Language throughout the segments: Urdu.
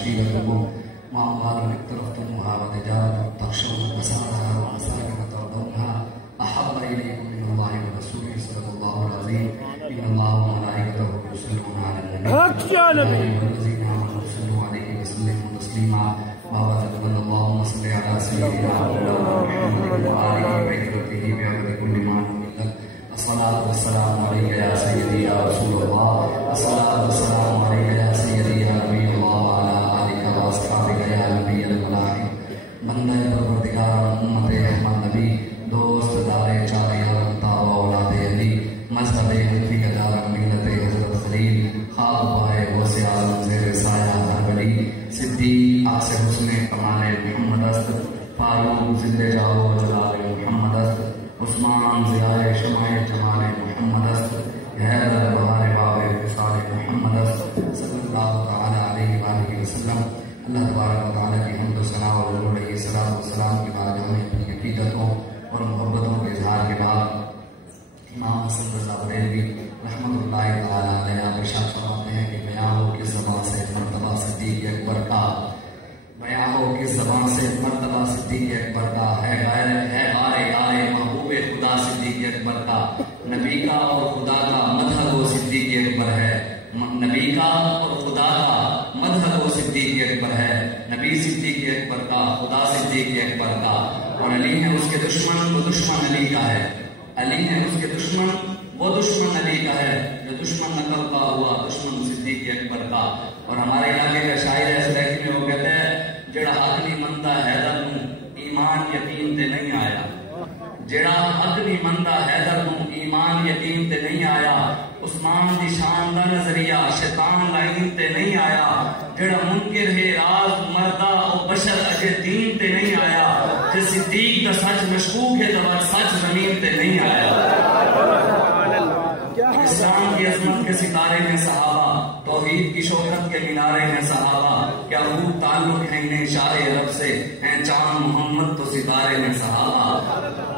عشيرتكم وأموال اقترفتموها وتجارة تخشون كسادها ومساكن ترضونها أحب إليكم من الله ورسوله صدق الله العظيم إن الله وملائكته يصلون على النبي يا أيها الذين آمنوا صلوا عليه وسلموا تسليما اللهم صل على سيدنا محمد وآله وعترته بعدد كل معلوم لك الصلاة والسلام عليك يا سيدي يا رسول الله الصلاة والسلام عليك يا سيدي يا نبي الله وعلى آلك وأصحابك يا نبي الملاحم بندہ پروردگار امت احمد نبی دوست دار چار یارم تابع اولاد علی مذہب حنفی دار ملت حضرت خلیل خواب پائے غوث اعظم زیر سایہ ہر ولی صدیق آس حسن کمال محمد است فاروق زندہ جاو جلال محمد است عثمان ضیاء شمع جمال محمد است حیدر بہار باب فصال محمد است صلی اللہ تعالی علیہ وآلہ وسلم اللہ تبارک و تعالی کی حمد و ثنا اور علیہ الصلوۃ والسلام کی بعد ہمیں اپنی عقیدتوں اور محبتوں کے اظہار کے بعد امام حسن رضا بریلوی رحمۃ اللہ تعالی علیہ ارشاد فرماتے ہیں کہ بیان ہو کس زبان سے مرتبہ صدیق اکبر کا بیان ہو کس زبان سے مرتبہ صدیق اکبر کا ہے غار یار محبوب خدا صدیق اکبر کا نبی کا اور خدا کا مدح وہ صدیق اکبر ہے نبی کا اور خدا کا مدح وہ صدیق اکبر ہے نبی صدیق اکبر کا خدا صدیق اکبر کا اور علی ہے اس کے دشمن وہ دشمن علی کا ہے علی ہے اس کے دشمن وہ دشمن علی کا ہے جو دشمن نقل کا ہوا دشمن صدیق اکبر کا اور ہمارے علاقے کا شاعر ہے سلیقی میں وہ کہتے ہیں جڑا حق نہیں منتا حیدر نوں ایمان یقین تے نہیں آیا جڑا حق نہیں منتا حیدر نوں ایمان یقین تے نہیں آیا عثمان دی شان دا نظریہ شیطان لائن تے نہیں آیا جڑا منکر ہے راز مردہ او بشر اجے دین تے نہیں آیا جس صدیق دا سچ مشکوک ہے تو سچ زمین تے نہیں آیا اسلام کی عظمت کے ستارے میں صحابہ توحید کی شہرت کے مینارے میں صحابہ کیا روح تعلق ہے انہیں شاہ رب سے ہیں چاند محمد تو ستارے میں صحابہ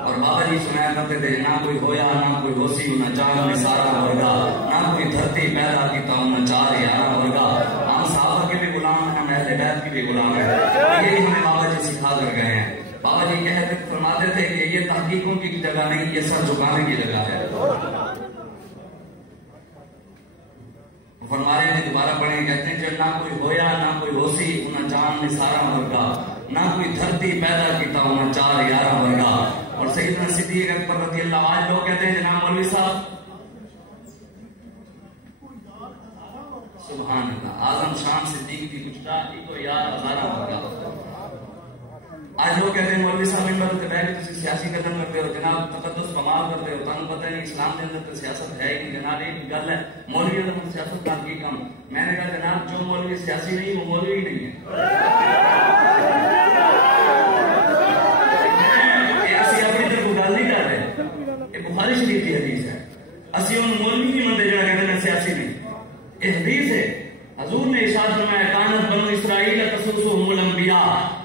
اور بابا جی سنایا کرتے تھے نہ کوئی ہویا نہ کوئی ہوسی نہ چاند میں سارا ہوگا نہ کوئی دھرتی پیدا کی تو نہ چار یارہ ہوگا ہم صحابہ کے بھی غلام ہیں ہم اہل بیت کے بھی غلام ہیں یہی ہمیں بابا جی سکھا کر گئے ہیں بابا جی کہتے فرماتے تھے کہ یہ تحقیقوں کی جگہ نہیں یہ سر جھکانے کی جگہ ہے فرمارے میں دوبارہ پڑھیں کہتے ہیں جب نہ کوئی ہویا نہ کوئی ہوسی انہیں چاند میں سارا مرگا نہ کوئی دھرتی پیدا کیتا انہیں چار یارہ مرگا اور سیدنا صدیق اکبر رضی اللہ عنہ لوگ کہتے ہیں جناب مولوی صاحب سبحان اللہ اعظم شان صدیق کی کچھتا ایک یار ہزارہ مرگا آج لوگ کہتے ہیں مولوی صاحب ممبر تے بیٹھ کے تسی سیاسی قدم کرتے ہو جناب تقدس کمال کرتے ہو تانوں پتہ نہیں اسلام کے اندر تو سیاست ہے کہ جناب ایک گل ہے مولوی اعظم سیاست کا کی کام میں نے کہا جناب جو مولوی سیاسی نہیں وہ مولوی ہی نہیں ہے ایسی اپنی طرف گل نہیں کر رہے یہ بخاری شریف کی حدیث ہے اسی ان مولوی کی مندے جڑا کہتے ہیں سیاسی نہیں یہ حدیث ہے حضور نے ارشاد فرمایا کانت بنو اسرائیل تسوسهم الانبیاء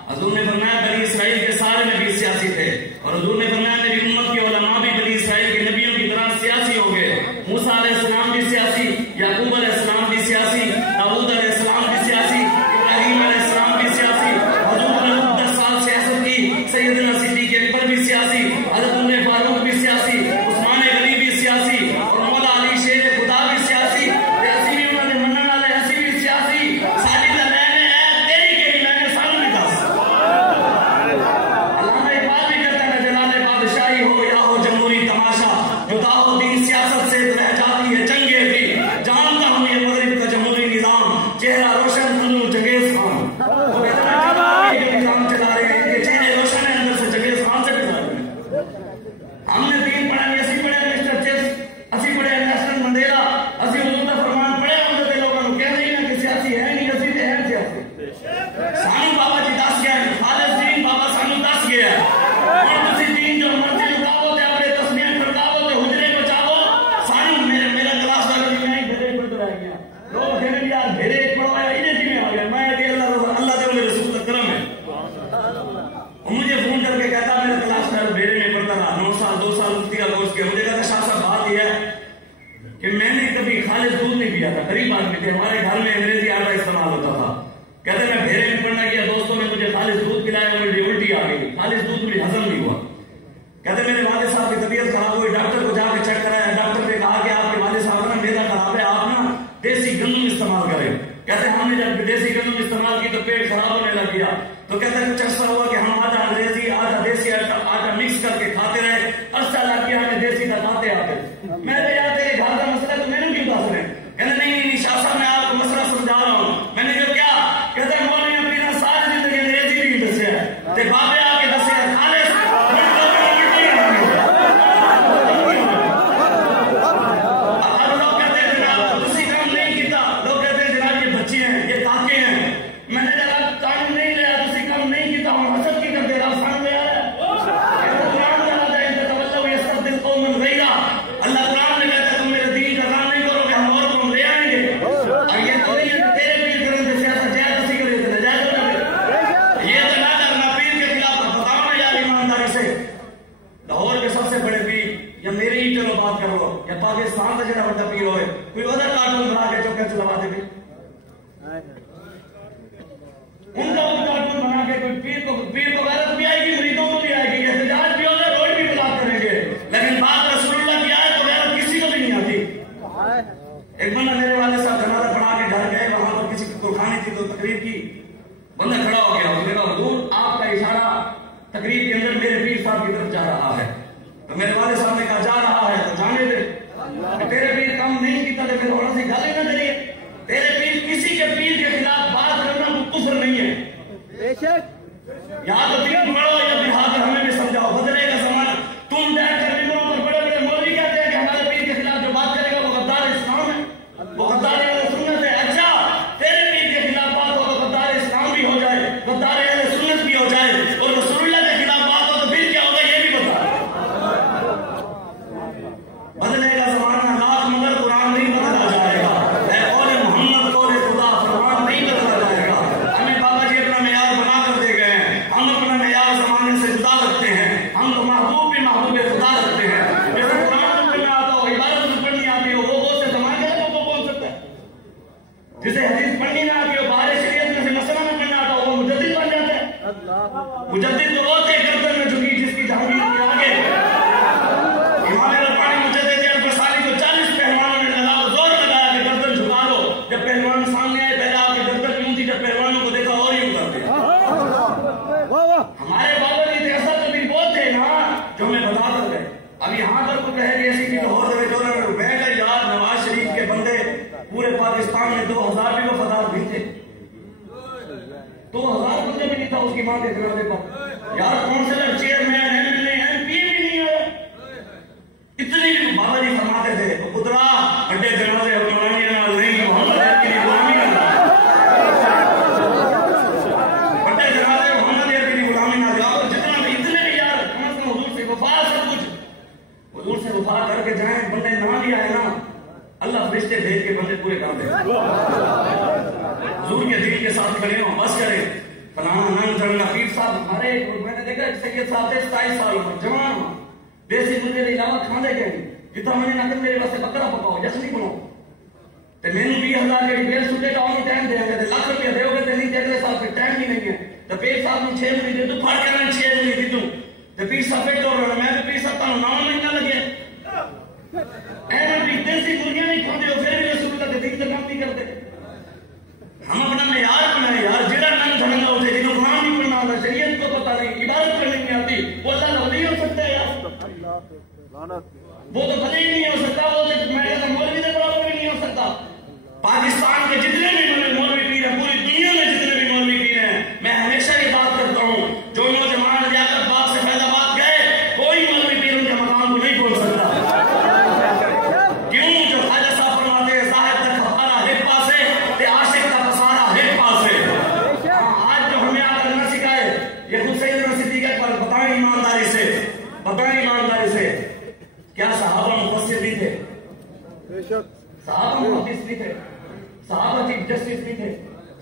حضور نے فرمایا بنی اسرائیل کے سارے نبی سیاسی تھے اور حضور نے فرمایا میری امت کے علماء بھی بنی اسرائیل کے نبیوں کی طرح سیاسی ہو گئے موسیٰ علیہ السلام بھی سیاسی یعقوب علیہ السلام بھی سیاسی داؤد علیہ السلام بھی سیاسی ابراہیم علیہ السلام بھی سیاسی حضور نے 10 سال سیاست کی سیدنا صدیق اکبر بھی سیاسی حضرت عمر فاروق بھی سیاسی عثمان غنی بھی سیاسی اور مولا چیزوں استعمال کی تو پیٹ خراب ہونے لگ گیا. تو کہتا ہے کچھ عرصہ ہوا کہ ہم آدھا انگریزی آدھا دیسی آٹا مکس کر کے کھاتے رہے. عرصہ لگ گیا ہمیں دیسی کا کھاتے آتے. میں نے یار تیرے گھر کا مسئلہ تو میرے کیوں دس رہے ہیں؟ کہتے نہیں شاہ صاحب میں آپ کو مسئلہ سمجھا رہا ہوں. میں نے جو کیا کہتا ہے مولوی نے اپنی ساری زندگی انگریزی بھی نہیں دسیا ہے تے بابے آ کے دسیا کھا لے. پاکستان کا جڑا بڑا پیر ہوئے کوئی ادھر کارٹون بنا کے چوکے چلوا دے. ان کا کارٹون بنا کے کوئی پیر کو غیرت بھی آئے گی, مریدوں کو بھی آئے گی, احتجاج بھی ہوگا, روڈ بھی بلاک کریں گے. لیکن بات رسول اللہ کی آئے تو غیرت کسی کو بھی نہیں آتی. ایک بندہ میرے والد صاحب جنازہ پڑھا کے گھر گئے, وہاں پر کسی کو کھانی تھی تو تقریر کی. بندہ کھڑا ہو گیا, اس نے کہا حضور آپ کا اشارہ تقریر کے اندر میرے پیر صاحب کی طرف جا رہا ہے. تو میرے والد صاحب نے کہا جا رہا ہے تو جانے دے. تیرے پیر کم نہیں کیتا تو پھر ہونا سی گل ہی نہ چلیے. تیرے پیر کسی کے پیر کے خلاف بات کرنا وہ کفر نہیں ہے. یا تو دین پڑھو یا پھر ہاتھ ہمیں بھی سمجھاؤ. بدلے کا زمانہ. تم دیکھ کر ممبروں پر بڑے بڑے مولوی کہتے ہیں کہ ہمارے پیر کے خلاف جو بات کرے گا وہ غدار اسلام ہے, وہ غدار اہل سنت ہے. اچھا تیرے پیر کے خلاف بات ہو تو غدار اسلام بھی ہو جائے, غدار اہل سنت بھی ہو جائے, اور رسول اللہ کے خلاف بات ہو تو پھر کیا ہوگا یہ بھی بتا. بدلے کا زمانہ لاکھ مگر قرآن نہیں بدلا جائے گا. اے قول محمد قول خدا فرمان نہیں بدلا جائے گا. ہمیں بابا جی اپنا معیار بنا کر دے گئے ہیں. ہم اپنا معیار زمانے سے جدا رکھتے ہیں. ہم تو محبوب بھی محبوب خدا رکھتے ہیں. جیسے قرآن میں آتا ہو, عبادت پڑھنی آتی ہو, وہ سے زمانے کا وہ بول سکتا ہے. جسے حدیث پڑھنی نہ آتی ہو, بارے شریعت میں سے مسئلہ میں پڑھنا آتا ہو, وہ مجدد بن جاتا ہے. مجدد تو ہوتے گردن میں جھکی جس کی جہانگیر کے آگے امام ربانی مجدد البصاری کو 40 پہلوانوں نے زور لگایا کہ گردن جھکا دو. جب پہلوان سامنے آئے پہلے آپ کی گردن کیوں تھی, جب پہلوانوں کو دیکھا اور یوں کرتے. ہمارے بابا جی ایسا تو بھی بہت تھے نا جو ہمیں بتا کر گئے. اب یہاں پر کوئی کہے کہ ایسی چیز ہو جائے جو بیٹھ کر یار نواز شریف کے بندے پورے پاکستان میں 2000 بھی وفادار بھی تھے. 2000 بندے بھی نہیں تھا اس کی ماں کے دروازے پر. یار کونسلر چیئرمین ایم پی بھی نہیں ہے. اتنی بابا جی فرماتے تھے خدرا اڈے دروازے حکمرانی نہیں محمد کی غلامی کرنا. بڑے دروازے محمد کی غلامی نہ جاؤ. جتنا بھی اتنے بھی یار کم از کم حضور سے وفا سب کچھ حضور سے وفا کر کے جائیں. بندے نہ بھی آئے نا اللہ فرشتے بھیج کے بندے پورے کر دے. حضور کے دین کے ساتھ کھڑے ہوں, بس کرے. فلانا ننگ چڑھنا پیر صاحب ہمارے میں نے دیکھا سید صاحب تھے 27 سال جوان دیسی مرغے کے علاوہ کھانے گئے جتنا میں نے نہ میرے واسطے بکرا پکاؤ جسنی بناؤ. تو میں نے 20,000 کے بیل سٹے کا انہوں ٹائم دیا گیا لاکھ روپیہ دے گے تو نہیں دے اگلے سال پھر ٹائم ہی نہیں ہے. تو پیر صاحب نے 6 مہینے تو پھڑ کے میں 6 مہینے دی دوں. تو پیر صاحب بیٹھ رہا میں پیر صاحب تمہیں 9 مہینہ لگے. اے دیسی مرغیاں نہیں کھاتے ہو پھر بھی رسول اللہ کے دین سے کام نہیں کرتے. ہم اپنا معیار بنائے یار. جڑا ننگ دھڑنگا اٹھے جنہوں قرآن نہیں پڑھنا آتا, شریعت کو پتہ نہیں, عبادت کرنے نہیں آتی, وہ اللہ ولی ہو سکتا ہے یار. وہ تو بھلے ہی نہیں ہو سکتا. وہ تو مولوی کے برابر بھی نہیں ہو سکتا. پاکستان کے جتنے بھی مولوی پیر ہیں, پوری دنیا میں جتنے بھی مولوی پیر ہیں, میں ہمیشہ یہ بات کرتا ہوں جو نوجوان لیاقت باغ سے فیض آباد گئے کوئی مولوی پیر ان کے مقام کو نہیں پہنچ سکتا. کیوں؟ جو خواجہ صاحب فرماتے ہیں زاہد تک خفارہ ایک پاسے تے عاشق کا فسارہ ایک پاسے. آج جو ہمیں آ کر نہ سکھائے یہ خود سیدنا صدیق پر بتائیں ایمانداری سے, بتائیں ایمانداری سے, کیا صحابہ مفسر بھی تھے؟ صحابہ محدث بھی تھے, صحابہ چیف جسٹس بھی تھے,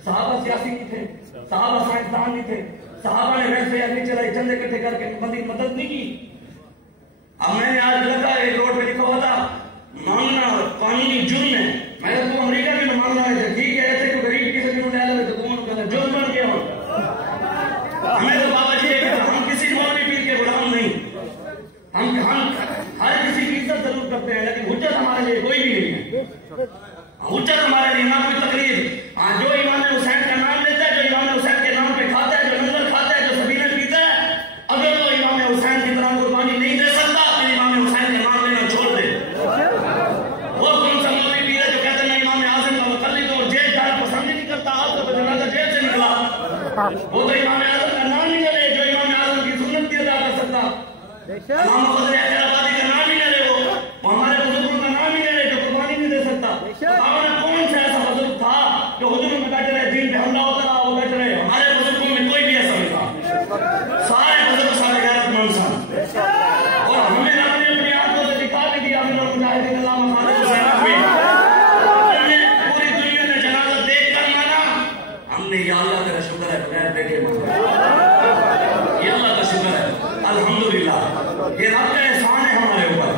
صحابہ سیاسی بھی تھے, صحابہ سائنسدان بھی تھے, صحابہ نے ویسے نہیں چلائی, چندے اکٹھے کر کے مدد نہیں کی. اب میں نے آج لگا ایک روڈ پہ لکھا ہوا تھا مانگنا قانونی جرم ہے. میں نے تو امریکہ میں مانگنا ہے ٹھیک ہے, ایسے تو غریب کسی کو لے لے تو کون کہتا جرم بن گیا. ہمیں تو بابا جی ہم کسی مولوی پیر کے غلام نہیں. ہم ہر کسی کی عزت ضرور کرتے ہیں لیکن حجت ہمارے لیے کوئی بھی نہیں ہے. حجت ہمارے لیے نہ کوئی تقریر. جو امام حسین کا نام لے وہ تو امام اعظم کا نام ہی نہ لے جو امام اعظم کی سنت کی ادا کر سکتا. علامہ فضل حیدرآبادی کا نام ہی نہ لے, وہ ہمارے بزرگوں کا نام ہی نہ لے جو قربانی نہیں دے سکتا. کون سا ایسا بزرگ تھا جو حضور میں بیٹھ رہے, دین پہ حملہ ہوتا رہا وہ بیٹھ رہے؟ ہمارے بزرگوں میں کوئی بھی ایسا نہیں تھا. سارے بزرگ سارے غیرت مند سن, اور ہمیں اللہ نے اپنی آنکھوں سے دکھا بھی دیا. امیر المجاہدین علامہ خالد حسین نقوی پوری دنیا میں جنازہ دیکھ کر مانا, ہم نے یا اللہ تیرا شکر ہے بغیر دیکھے مانا, یہ اللہ کا شکر ہے الحمدللہ. یہ رب کا احسان ہے ہمارے اوپر.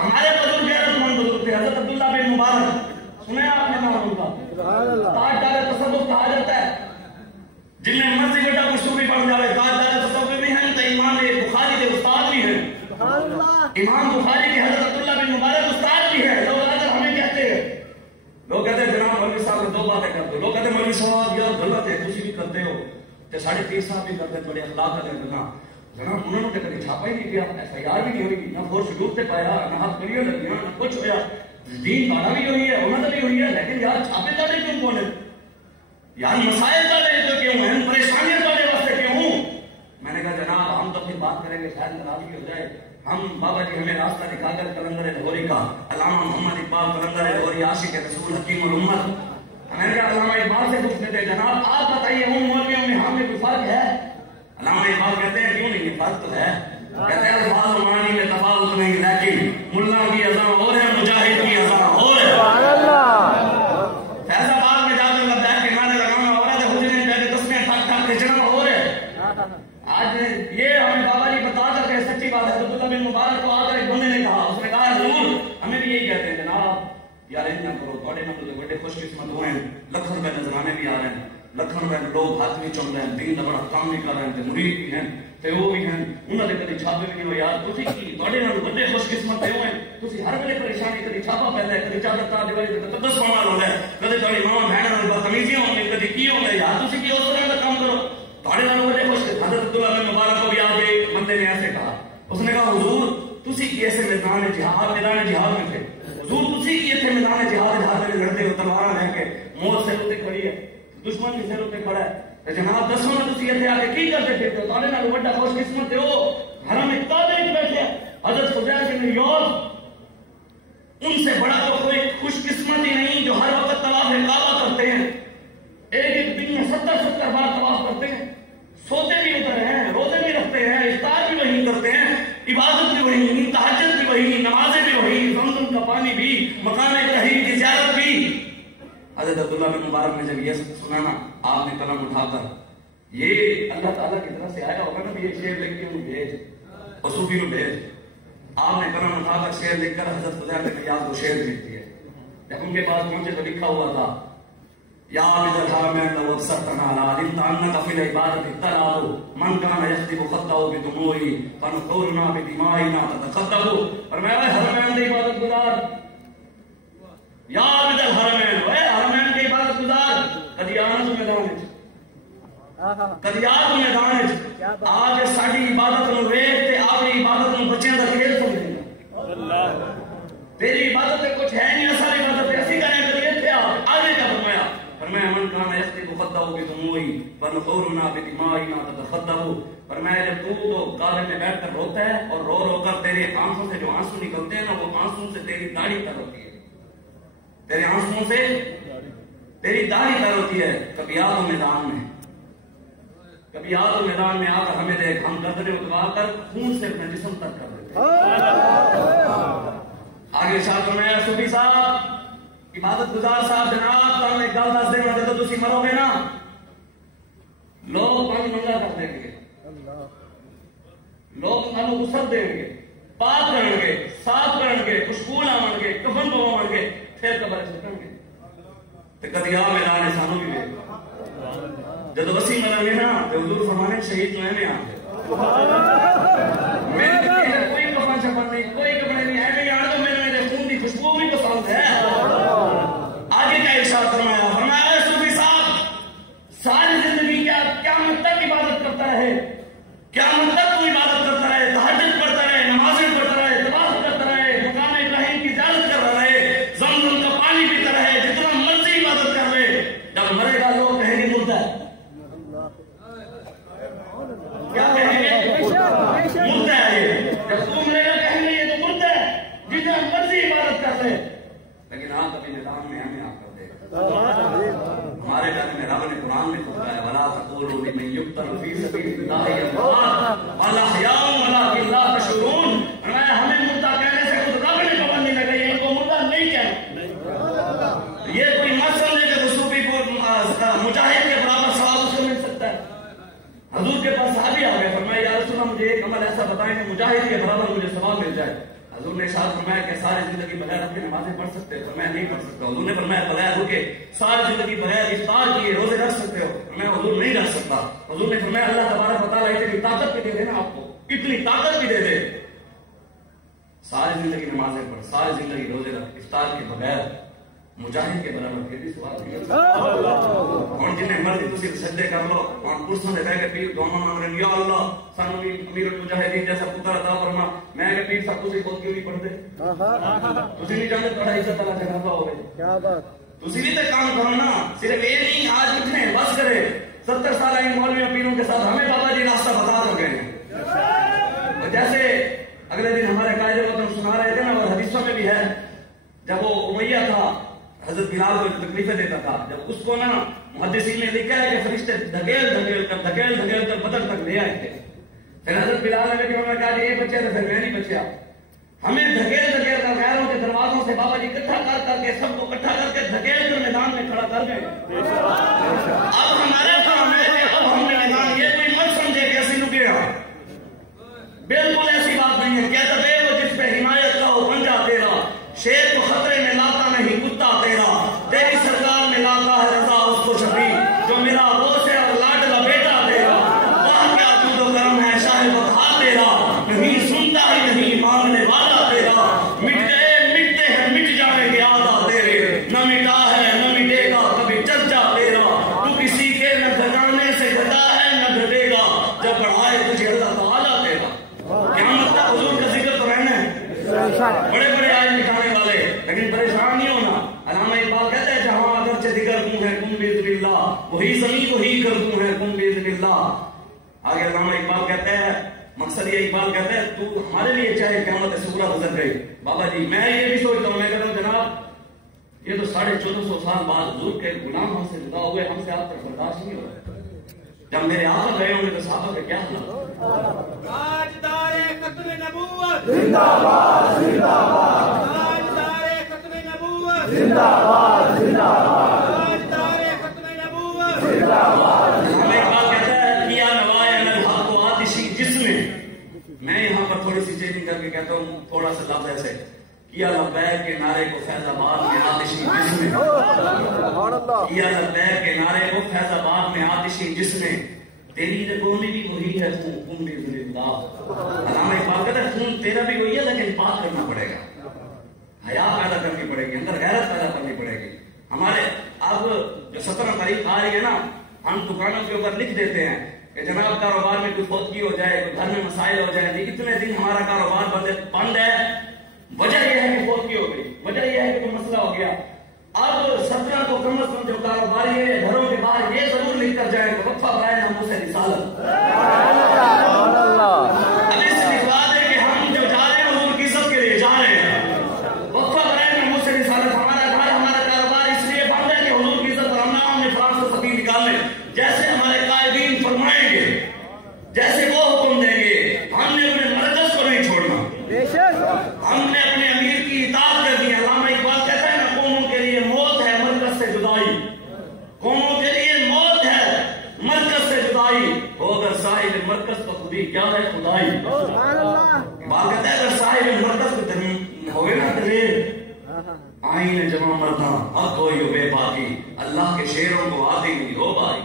ہمارے بزرگ غیرت مند بزرگ تھے. حضرت عبداللہ بن مبارک سنے آپ نے نام ان کا, تاجدار تصوف کہا جاتا ہے. جن میں مرضی بیٹا مشہوری بن جائے تاجدار تصوف بھی ہیں تو امام بخاری کے استاد بھی ہیں. امام بخاری کے حضرت عبداللہ بن مبارک استاد بھی ہے. لوگ اگر ہمیں کہتے ہیں, لوگ کہتے ہیں جناب مولوی صاحب نے 2 باتیں کر دو. لوگ کہتے ہیں مولوی صاحب یہ غلط ہے, تسی بھی کرتے ہو تے ساڑھے 30 صاحب بھی کرتے, تھوڑے اخلاق کا دیکھنا. جناب انہوں نے کبھی چھاپا ہی نہیں کیا, FIR بھی نہیں ہوئی, نہ فورس شروع سے پایا, نہ ہاتھ کریے لگیا, نہ کچھ ہوا. دین بالا بھی ہوئی ہے, انہوں نے بھی ہوئی ہے, لیکن یار چھاپے داڑے کیوں کون ہے یار؟ مسائل داڑے تو کیوں ہیں, پریشانیاں داڑے واسطے کیوں ہوں؟ میں نے کہا جناب ہم تو اپنی بات کریں گے شاید ناراضگی ہو جائے. ہم بابا جی ہمیں راستہ دکھا کر قلندر لاہوری کا, علامہ محمد اقبال قلندر لاہوری عاشق رسول حکیم الامت, میں نے کہا علامہ اقبال سے پوچھتے تھے جناب آپ بتائیے ان مولویوں میں ہم میں کوئی فرق ہے؟ علامہ اقبال کہتے ہیں کیوں نہیں, فرق تو ہے. کہتے ہیں الفاظ و معانی میں تفاوت نہیں, لیکن ملا کی اذان اور ہے, مجاہد کی اذان اور ہے. فیض آباد میں جا کر لبیک کے نعرے لگانا اور ہے, حجرے میں بیٹھے تسبیح ٹھک ٹھک کھینچنا اور ہے. آج یہ ہمیں بابا جی بتا کر کہ سچی بات ہے. عبداللہ بن مبارک کو آ کر ایک بندے نے کہا, اس نے کہا حضور ہمیں بھی یہی کہتے ہیں جناب یار اتنا کرو, تھوڑے نام تو بڑے خوش قسمت ہوئے ہیں, لاکھوں روپے نذرانے بھی آ رہے ہیں, لاکھوں روپے لوگ ہاتھ بھی چم رہے ہیں, دین کا بڑا کام بھی کر رہے ہیں, مرید بھی ہیں تے وہ بھی ہیں, انہوں نے کبھی چھاپے بھی نہیں ہوئے. یار تسی کی تھوڑے نام بڑے خوش قسمت ہوئے, تسی ہر ویلے پریشانی, کبھی چھاپا پہلے, کبھی چادر تار دیوالی تے تقدس پاون ہونا ہے, کبھی تھوڑی ماں بہن نال بدتمیزیاں ہوندی, کبھی کی ہوندا ہے. یار تسی کی اس طرح کا کام کرو, تھوڑے نام بڑے خوش. حضرت عبداللہ بن مبارک کو بھی آ کے بندے نے ایسے کہا, اس نے کہا حضور تسی کی ایسے میدان جہاد میں تھے, حضور تسی کی ایسے میدان جہاد میں لڑتے ہو, تلوار لے کے, موت سر اتنے کھڑی ہے, دشمن بھی سر اتنے کھڑا ہے, جناب دسو نا تسی اتنے آ کے کی کرتے پھرتے ہو؟ تھوڑے نال بڑا خوش قسمت ہو, حرم کعبے وچ بیٹھے. حضرت فضیل بن عیاض ان سے بڑا تو کوئی خوش قسمت ہی نہیں جو ہر وقت طواف کعبہ کرتے ہیں, ایک دن میں 70 بار طواف کرتے ہیں, سوتے بھی ادھر ہیں, روزے بھی رکھتے ہیں, افطار بھی وہی کرتے ہیں, عبادت بھی وہی, تہجد بھی وہی, نمازیں بھی وہی, زمزم کا پانی بھی, مقام ابراہیم کی زیارت بھی. حضرت عبداللہ بن مبارک نے جب یہ سنا نا, آپ نے قلم اٹھا کر, یہ اللہ تعالیٰ کی طرف سے آیا ہوگا نا, یہ شعر لکھ کے انہوں بھیج, اور صوفی نو بھیج. آپ نے قلم اٹھا کر شعر لکھ کر حضرت فضیل بن عیاض کو شعر لکھ دیا. جب ان کے پاس پہنچے تو لکھا ہوا تھا, یا عابد الحرمین لو ابصرتنا لعلمت انک فی العبادۃ تلعب من کان یخطب خطہ بدموعہ فنحورنا بدمائنا تتخطب. اور میں حرمین کی عبادت گزار, یا عابد الحرمین, اے حرمین کی عبادت گزار, کدی آنا تو میدان وچ, کدی آ تو میدان وچ, آج ساڈی عبادت نو ویکھ تے اپنی عبادت نو بچیاں دا کھیل سمجھے. تیری عبادت تے کچھ ہے نہیں, اصل عبادت ایسی کریں کدی اتنے آگے کا فرمایا. فرمایا من کان یخطب خطہ بدموعہ فنحورنا بدمائنا تتخطب. فرمایا جب تو کعبے میں بیٹھ کر روتا ہے اور رو رو کر تیرے آنکھوں سے جو آنسو نکلتے ہیں نا, وہ آنسو سے تیری داڑھی تر ہوتی ہے, تیرے آنسو سے تیری داڑھی تر ہوتی ہے. کبھی آ تو میدان میں, کبھی آ تو میدان میں آ کر ہمیں دیکھ, ہم گردنے اٹھا کر خون سے اپنے جسم تک کر دیتے ہیں. آگے شاہ فرمایا صوفی صاحب, عبادت گزار صاحب, جناب تم ایک گل دس دینا, جب تسی مرو گے نا لوگ پانی منگا کر دیں گے, لوگ تمہیں غسل دیں گے, پاک کرن گے, صاف کرن گے, خوشبو لاون گے, کفن پواون گے, پھر قبر چکن گے. تے کدی آ میدان سانو بھی ویکھ, جدو اسی ملیں گے نا تو حضور فرمانے شہید تو ایویں آ گئے, میرے کوئی کفن شفن نہیں, کوئی کپڑے نہیں, ایویں آ تو میرے خون کی خوشبو بھی پسند ہے. آگے کا ارشاد فرمایا, فرمایا صوفی صاحب ساری زندگی کیا قیامت تک عبادت کرتا رہے, قیامت تک تو عبادت کرتا رہے, تہجد پڑھتا رہے, نمازیں پڑھتا رہے, طواف کرتا رہے, مقام ابراہیم کی زیارت کرتا رہے, زمزم کا پانی پیتا رہے, جتنا مرضی عبادت کر رہے, جب مرے گا لوگ کہیں گے مردہ ہے. کیا کہیں گے؟ مردہ ہے یہ. جب تو مرے گا کہیں گے یہ تو مردہ ہے، جتنا مرضی عبادت کر لے. لیکن آپ کبھی نظام میں ہمیں آپ کر دے گا. ہمارے گھر میں رب نے قرآن میں کہا ہے وَلَا تَقُولُوا لِمَن يُقْتَلُ فِي سَبِيلِ اللَّهِ أَمْوَاتٌ بَلْ أَحْيَاءٌ وَلَٰكِن لَّا تَشْعُرُونَ. ہمیں مردہ کہنے سے خود رب نے پابندی لگائی ہے، ان کو مردہ نہیں کہنا. یہ کوئی مت سمجھے کہ صوفی کو مجاہد کے برابر ثواب اس کو مل سکتا ہے. حضور کے پاس صحابی آ گئے، فرمایا یا رسول اللہ مجھے ایک عمل ایسا بتائیں کہ مجاہد کے برابر مجھے ثواب مل جائے. حضور نے ارشاد فرمایا کہ ساری زندگی بغیر اپنی نمازیں پڑھ سکتے ہو؟ میں نہیں پڑھ سکتا. حضور نے فرمایا بغیر رکے ساری زندگی بغیر افطار کیے روزے رکھ سکتے ہو؟ میں حضور نہیں رکھ سکتا. حضور نے فرمایا اللہ تبارک و تعالیٰ اتنی طاقت بھی دے دے نا آپ کو، اتنی طاقت بھی دے دے، ساری زندگی نمازیں پڑھ، ساری زندگی روزے رکھ، افطار کے بغیر مجاہد کے برابر پھر بھی سوال نہیں. اور جنہیں مرضی تسی سجدے کر لو، اور کرسوں دے بیٹھ کے پیر دعا مانگ رہے ہیں یا اللہ سانو بھی امیر المجاہدین جیسا پتر عطا فرما. میں کہ پیر صاحب تسی خود کیوں نہیں پڑھتے؟ تسی نہیں جانتے تھوڑا عزت اللہ جنازہ ہوئے. کیا بات، تسی بھی تو کام کرو نا. صرف یہ نہیں آج اٹھنے بس کرے. 70 سال آئے مولویوں پیروں کے ساتھ ہمیں بابا جی راستہ بتا کر گئے ہیں. جیسے اگلے دن ہمارے قائد وطن سنا رہے تھے نا، اور حدیثوں میں بھی ہے، جب وہ امیہ تھا حضرت بلال کو تکلیفیں دیتا تھا، جب اس کو نا محدثین نے لکھا ہے کہ فرشتے دھکیل دھکیل کر بدر تک لے آئے تھے. پھر حضرت بلال نے کہا کہ یہ بچے تھے، پھر میں نہیں بچیا. ہمیں دھکیل کر غیروں کے دروازوں سے بابا جی اکٹھا کر کے سب کو اکٹھا کر کے دھکیل کر میدان میں کھڑا کر گئے. اب ہمارے سامنے اب ہم نے میدان، یہ کوئی مت سمجھے کہ ایسی رکے ہاں، بالکل ایسی بات نہیں ہے. کہتا ہے وہ جس پہ حمایت کا ہو پنجا تیرا، شیر کو خطرے میں لاتا نہیں کتا تیرا، تیری سرکار میں لاتا ہے رضا اس کو شفیع، جو میرا روش ہے اور لاڈلا بیٹا تیرا. واہ کیا جود و کرم ہے شاہ وفا تیرا، نہیں سنتا ہی نہیں مانگنے والا تیرا. مٹ گئے مٹتے ہیں مٹ جائیں گے آدھا تیرے، نہ مٹا ہے نہ مٹے گا کبھی چرچا تیرا. تو کسی کے نہ گھٹانے سے گھٹا ہے نہ گھٹے گا، جب بڑھائے تجھے اللہ تعالیٰ تیرا. کیا مطلب حضور کا ذکر تو رہنا ہے. بڑے بڑے آئے نکالنے والے، لیکن پریشان نہیں ہونا. علامہ اقبال کہتے ہیں جہاں اگرچہ دیگر دوں ہے کن باذن اللہ، وہی زمین وہی کر دوں ہے کن باذن اللہ. آگے علامہ اقبال کہتے ہیں، مقصد یہ اقبال کہتے ہیں تو ہمارے لیے چاہے قیامت سے پورا گزر گئی. بابا جی میں یہ بھی سوچتا ہوں، میں کہتا ہوں جناب یہ تو 1450 سال بعد حضور کے غلام ہم سے جدا ہوئے، ہم سے آپ تک برداشت نہیں ہو رہا. جب میرے آقا گئے ہوں گے تو صحابہ کا کیا حال؟ تاجدار ختم نبوت زندہ باد زندہ باد، تاجدار ختم نبوت زندہ باد زندہ باد، تاجدار ختم نبوت زندہ باد. ہمیں اقبال کہتا ہے کیا نوائے الحق و آتشی جس نے، میں یہاں پر تھوڑی سی چینجنگ کر کے کہتا ہوں تھوڑا سا لفظ ایسے، کیا لبیک کے نعرے کو فیض آباد میں آتشی جس نے، کیا لبیک کے نعرے کو فیض آباد میں آتشی جس نے، تیری رگونی بھی وہی ہے خون باذن اللہ. علامہ اقبال کہتا ہے خون تیرا بھی وہی ہے لیکن پاک کرنا پڑے گا، حیا پیدا کرنی پڑے گی، اندر غیرت پیدا کرنی پڑے گی. ہمارے اب جو 17 تاریخ آ رہی ہے نا، ہم دکانوں کے اوپر لکھ دیتے ہیں کہ جناب کاروبار میں کوئی فوتگی ہو جائے، کوئی گھر میں مسائل ہو جائے، اتنے دن ہمارا کاروبار بند ہے. وجہ یہ ہے کہ فوتگی ہو گئی، وجہ یہ ہے کہ کوئی مسئلہ ہو گیا. اب 17 کو کم از کم جو کاروباری ہے گھروں کے باہر یہ ضرور لکھ کر جائیں کہ وقفہ برائے ہم سے رسالت. اب اس سے لکھوا دیں کہ ہم جو جا رہے ہیں حضور کی عزت کے لیے جا رہے ہیں. وقفہ برائے ہم سے رسالت. ہمارا گھر ہمارا کاروبار اس لیے بند ہے کہ حضور کی عزت پر ہم نے فرانس سے سبھی نکال لیں. جیسے ہمارے قائدین فرمائیں گے، جیسے وہ حکم دیں گے، ہم نے اپنے مرکز کو نہیں چھوڑنا. ہم نے اپنے امیر کی اطاعت کر دی. علامہ اقبال کہتا ہے نا قوموں کے لیے موت ہے مرکز سے جدائی، قوموں کے لیے موت ہے مرکز سے جدائی، ہو اگر صاحب مرکز تو خودی کیا ہے خدائی. اقبال کہتا ہے اگر صاحب مرکز کو ہوئے نا دلیر آئین جمع مردہ حق ہوئی ہو بے باقی، اللہ کے شیروں کو آتی نہیں ہو بھائی.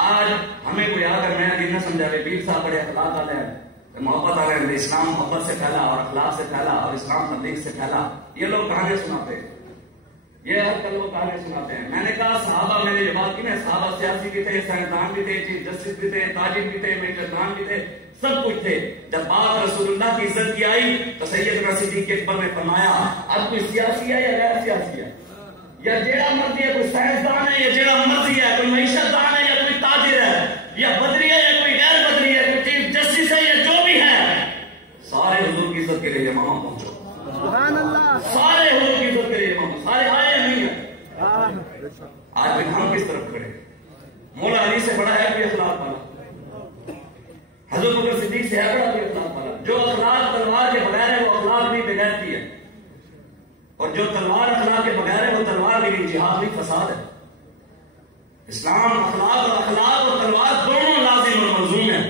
آج ہمیں کوئی آ کر نیا دین نہ سمجھا رہے پیر صاحب بڑے اخلاق والے ہیں، محبت آ رہے ہیں، اسلام محبت سے پھیلا اور اخلاق سے پھیلا اور اسلام تبلیغ سے پھیلا. یہ لوگ کہانیاں سناتے ہیں، یہ ہر کل وہ کہانیاں سناتے ہیں. میں نے کہا صحابہ، میں نے یہ بات کی نا، صحابہ سیاسی بھی تھے، سائنسدان بھی تھے، چیف جسٹس بھی تھے، تاجر بھی تھے، میجران بھی تھے، سب کچھ تھے. جب بات رسول اللہ کی عزت کی آئی تو سیدنا صدیق اکبر نے فرمایا اب کوئی سیاسی ہے یا غیر سیاسی ہے، یا جیڑا مرضی ہے، کوئی سائنسدان ہے یا جیڑا مرضی ہے، کوئی معیشت دان ہے یا کوئی کس طرف کھڑے. مولا علی سے بڑا ہے کوئی اخلاق والا؟ حضرت بکر صدیق سے ہے بڑا کوئی اخلاق والا؟ جو اخلاق تلوار کے بغیر ہے وہ اخلاق نہیں بغیرتی ہے، اور جو تلوار اخلاق کے بغیر ہے وہ تلوار بھی نہیں، جہاد نہیں، فساد ہے. اسلام اخلاق اور تلوار دونوں لازم اور ملزوم ہیں.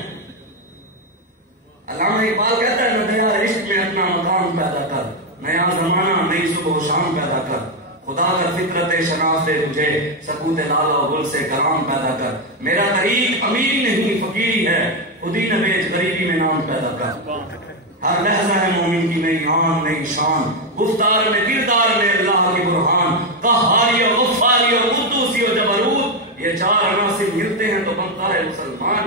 علامہ اقبال کہتا ہے نیا عشق میں اپنا مقام پیدا کر، نیا زمانہ نئی صبح و شام پیدا کر، خدا کر فطرت شناخت تجھے سکوت لال و گل سے کلام پیدا کر. میرا طریق امیری نہیں فقیری ہے، خودی نہ بیچ غریبی میں نام پیدا کر. ہر لحظہ ہے مومن کی نئی آن نئی شان، گفتار میں کردار میں اللہ کی برہان. قہاری و غفاری و قدوسی و جبروت، یہ چار عناصر ملتے ہیں تو بنتا ہے مسلمان.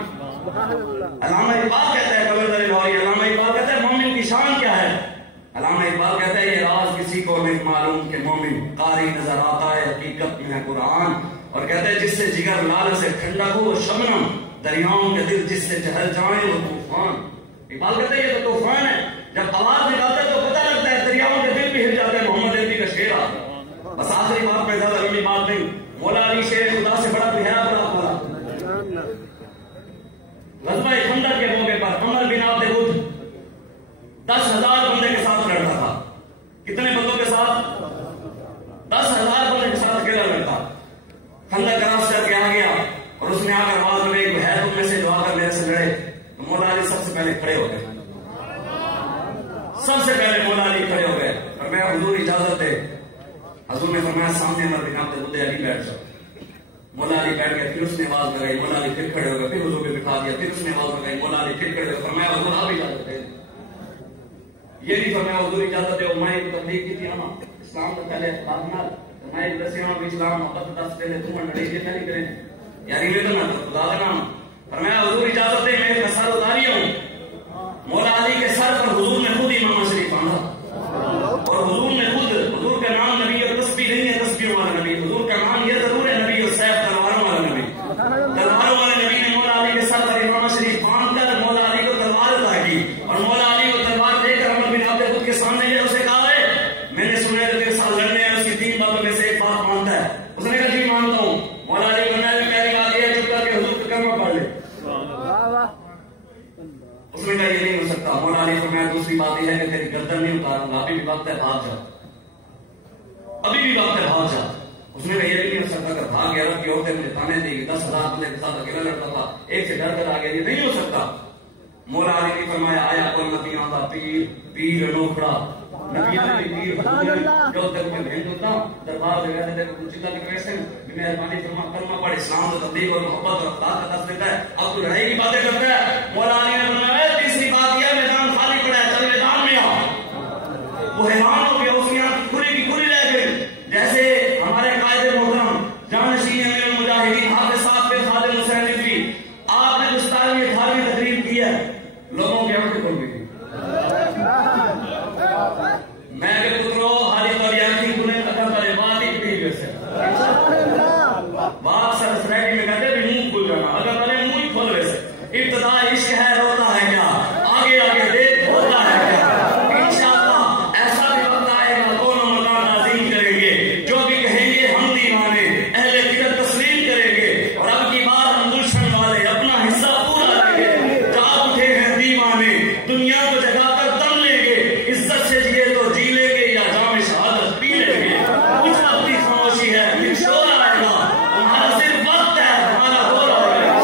علامہ اقبال کہتا ہے کلندر لاہوری، علامہ اقبال کہتا ہے مومن کی شان کیا ہے؟ علامہ اقبال کہتا ہے یہ راز کسی کو نہیں معلوم کہ مومن قاری نظر آتا ہے حقیقت میں ہے قرآن. اور کہتا ہے جس سے جگر لال سے ٹھنڈا ہو وہ شبنم، دریاؤں کے دل جس سے چہل جائیں وہ طوفان. اقبال کہتا ہے یہ تو طوفان ہے، جب آواز نکالتا ہے تو پتہ لگتا ہے دریاؤں کے دل بھی ہل جاتے ہیں. محمد عربی کا شعر آتا. بس آخری بات میں زیادہ لمبی بات نہیں، مولا علی شیر خدا سے بڑا بہرا بڑا بڑا. غزوہ خندق کے موقع پر عمر بن عبد ود 10,000 بندے کے ساتھ لڑتا تھا. کتنے بندوں کے ساتھ؟ 10,000 بندے کے ساتھ اکیلا لڑتا. خندق کا راستہ کیا آ گیا اور اس نے آ کر بعد میں ایک ہے تم میں سے جو آ کر میرے سے لڑے. تو مولا علی سب سے پہلے کھڑے ہو گئے، سب سے پہلے مولا علی کھڑے ہو گئے. اور میں حضور اجازت دے. حضور نے فرمایا سامنے عمر بن عبد ود علی بیٹھ جاؤ. مولا علی بیٹھ گئے. پھر اس نے آواز لگائی، مولا علی پھر کھڑے ہو گئے. پھر حضور نے بٹھا دیا. پھر اس نے آواز لگائی، مولا علی پھر کھڑے ہو گئے. فرمایا حضور آپ اجازت دے. یہ نہیں فرمایا حضور اجازت دے. میں ایک تبلیغ کی تھی نا اسلام تو پہلے اخلاق نال میں دسیا اسلام محبت دس پہلے تم لڑائی کے نہیں کریں یعنی میں تو نہ خدا کا نام. فرمایا حضور اجازت دے میں ایک سر اتاری ہوں. مولا علی کے سر پر حضور نے خود امام شریف باندھا اور حضور نے خود، حضور کا نام نبی اور تسبیح نہیں ہے تسبیحوں والا نبی. حضور کا نام یہ ضرور ہے نبی اور سیف تلواروں والا نبی. تلواروں والے نبی نے مولا علی کے سر پر امام شریف باندھ کر مولا علی کو تلوار عطا کی. اور مولا علی کو تلوار دے کر عمر بن عبد ود کے سامنے یہ اسے کہا ہے میں نے سنا ہے تیرے ساتھ لڑنے ہے. اس کی 3 باتوں میں سے ایک بات مانتا ہے. اس نے کہا جی مانتا ہوں. مولا علی کو پہلی بات یہ ہے چپ کر کے حضور کا کلمہ پڑھ لے. اس نے کہا یہ نہیں ہو سکتا. مولا علی فرمایا دوسری بات یہ ہے کہ تیری گردن نہیں اتاروں گا. ابھی بھی وقت ہے بھاگ جا، ابھی بھی وقت ہے بھاگ جا. اس نے کہا یہ نہیں ہو سکتا. کہ بھاگ گیا رب کی عورتیں مجھے تانے دیں گی. 10,000 بندے کے ساتھ اکیلا لڑتا تھا، ایک سے ڈر کر آ گیا. یہ نہیں ہو سکتا. مولا علی نے فرمایا آیا کوئی نبیوں کا پیر پیر نوکھڑا نبیوں کے پیر جو تک میں بھیج ہوتا دربار میں رہتے تھے کچھ اللہ کی ویسے مہربانی فرما کلمہ پڑھ اسلام و تبلیغ اور محبت اور اخلاق کا درس دیتا ہے. اب تو لڑائی کی باتیں کرتا ہے. مولا علی نے فرمایا تیسری بات یہ میدان خالی پڑا ہے، چل میدان میں آ. وہ حیران ہو گیا. اس کی آنکھ کھلی کی کھلی رہ گئی. جیسے ہمارے قائد محترم جانشین امیر المجاہدین حافظ صاحب کے خادم حسین رضوی آپ نے گستاخی میں 18ویں تقریر کی ہے، لوگوں کی آنکھیں کھل گئی. میں کہ پترو حالی قادیانی کی گناہ ادا کرے بات ہی پٹی ویسے بات سر سریٹی میں کہتے بھی منہ کھل جانا اگر پہلے منہ ہی کھول ویسے. ابتدا عشق ہے روتا ہے کیا، آگے آگے دیکھ ہوتا ہے کیا. انشاءاللہ ایسا بھی وقت آئے گا دونوں مکان عظیم کریں گے. جو بھی کہیں گے ہم دیوانے اہل قدرت تسلیم کریں گے. اور اب کی بار ہم گلشن والے اپنا حصہ پورا لیں گے. جاگ اٹھے ہیں دیوانے دنیا کو جگا کر دم لیں گے. عزت سے جیے تو جی لیں گے یا جام شہادت پی لیں گے. کچھ وقت کی خاموشی ہے پھر شور آئے گا. ہمارا صرف وقت ہے، ہمارا دور آئے گا.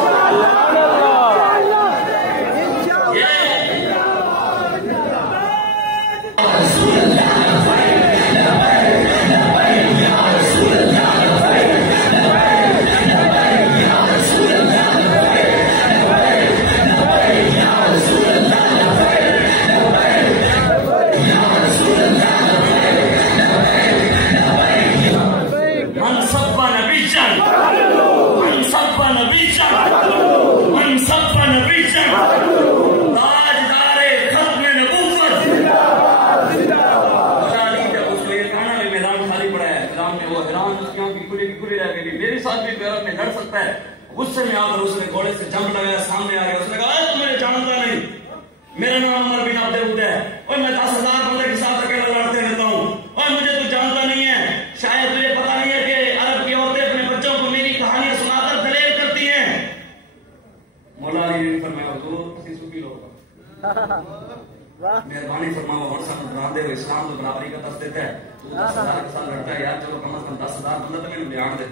غصے میں آ کر اس نے گھوڑے سے جمپ لگایا، سامنے آ گیا. اس نے کہا تو مجھے جانتا نہیں، میرا نام عمر بن عبد ود ہے اور میں 10,000 بندے کے ساتھ اکیلا لڑتے رہتا ہوں اور مجھے تو جانتا نہیں ہے. شاید تجھے پتا نہیں ہے کہ عرب کی عورتیں اپنے بچوں کو میری کہانی مہربانی فرماؤ ہر سب ڈراندے ہوئے اسلام تو برابری کا دس دیتا ہے تو 10,000 کے ساتھ لڑتا ہے یار چلو کم از کم 10,000 بندہ تو میرے بیان دے.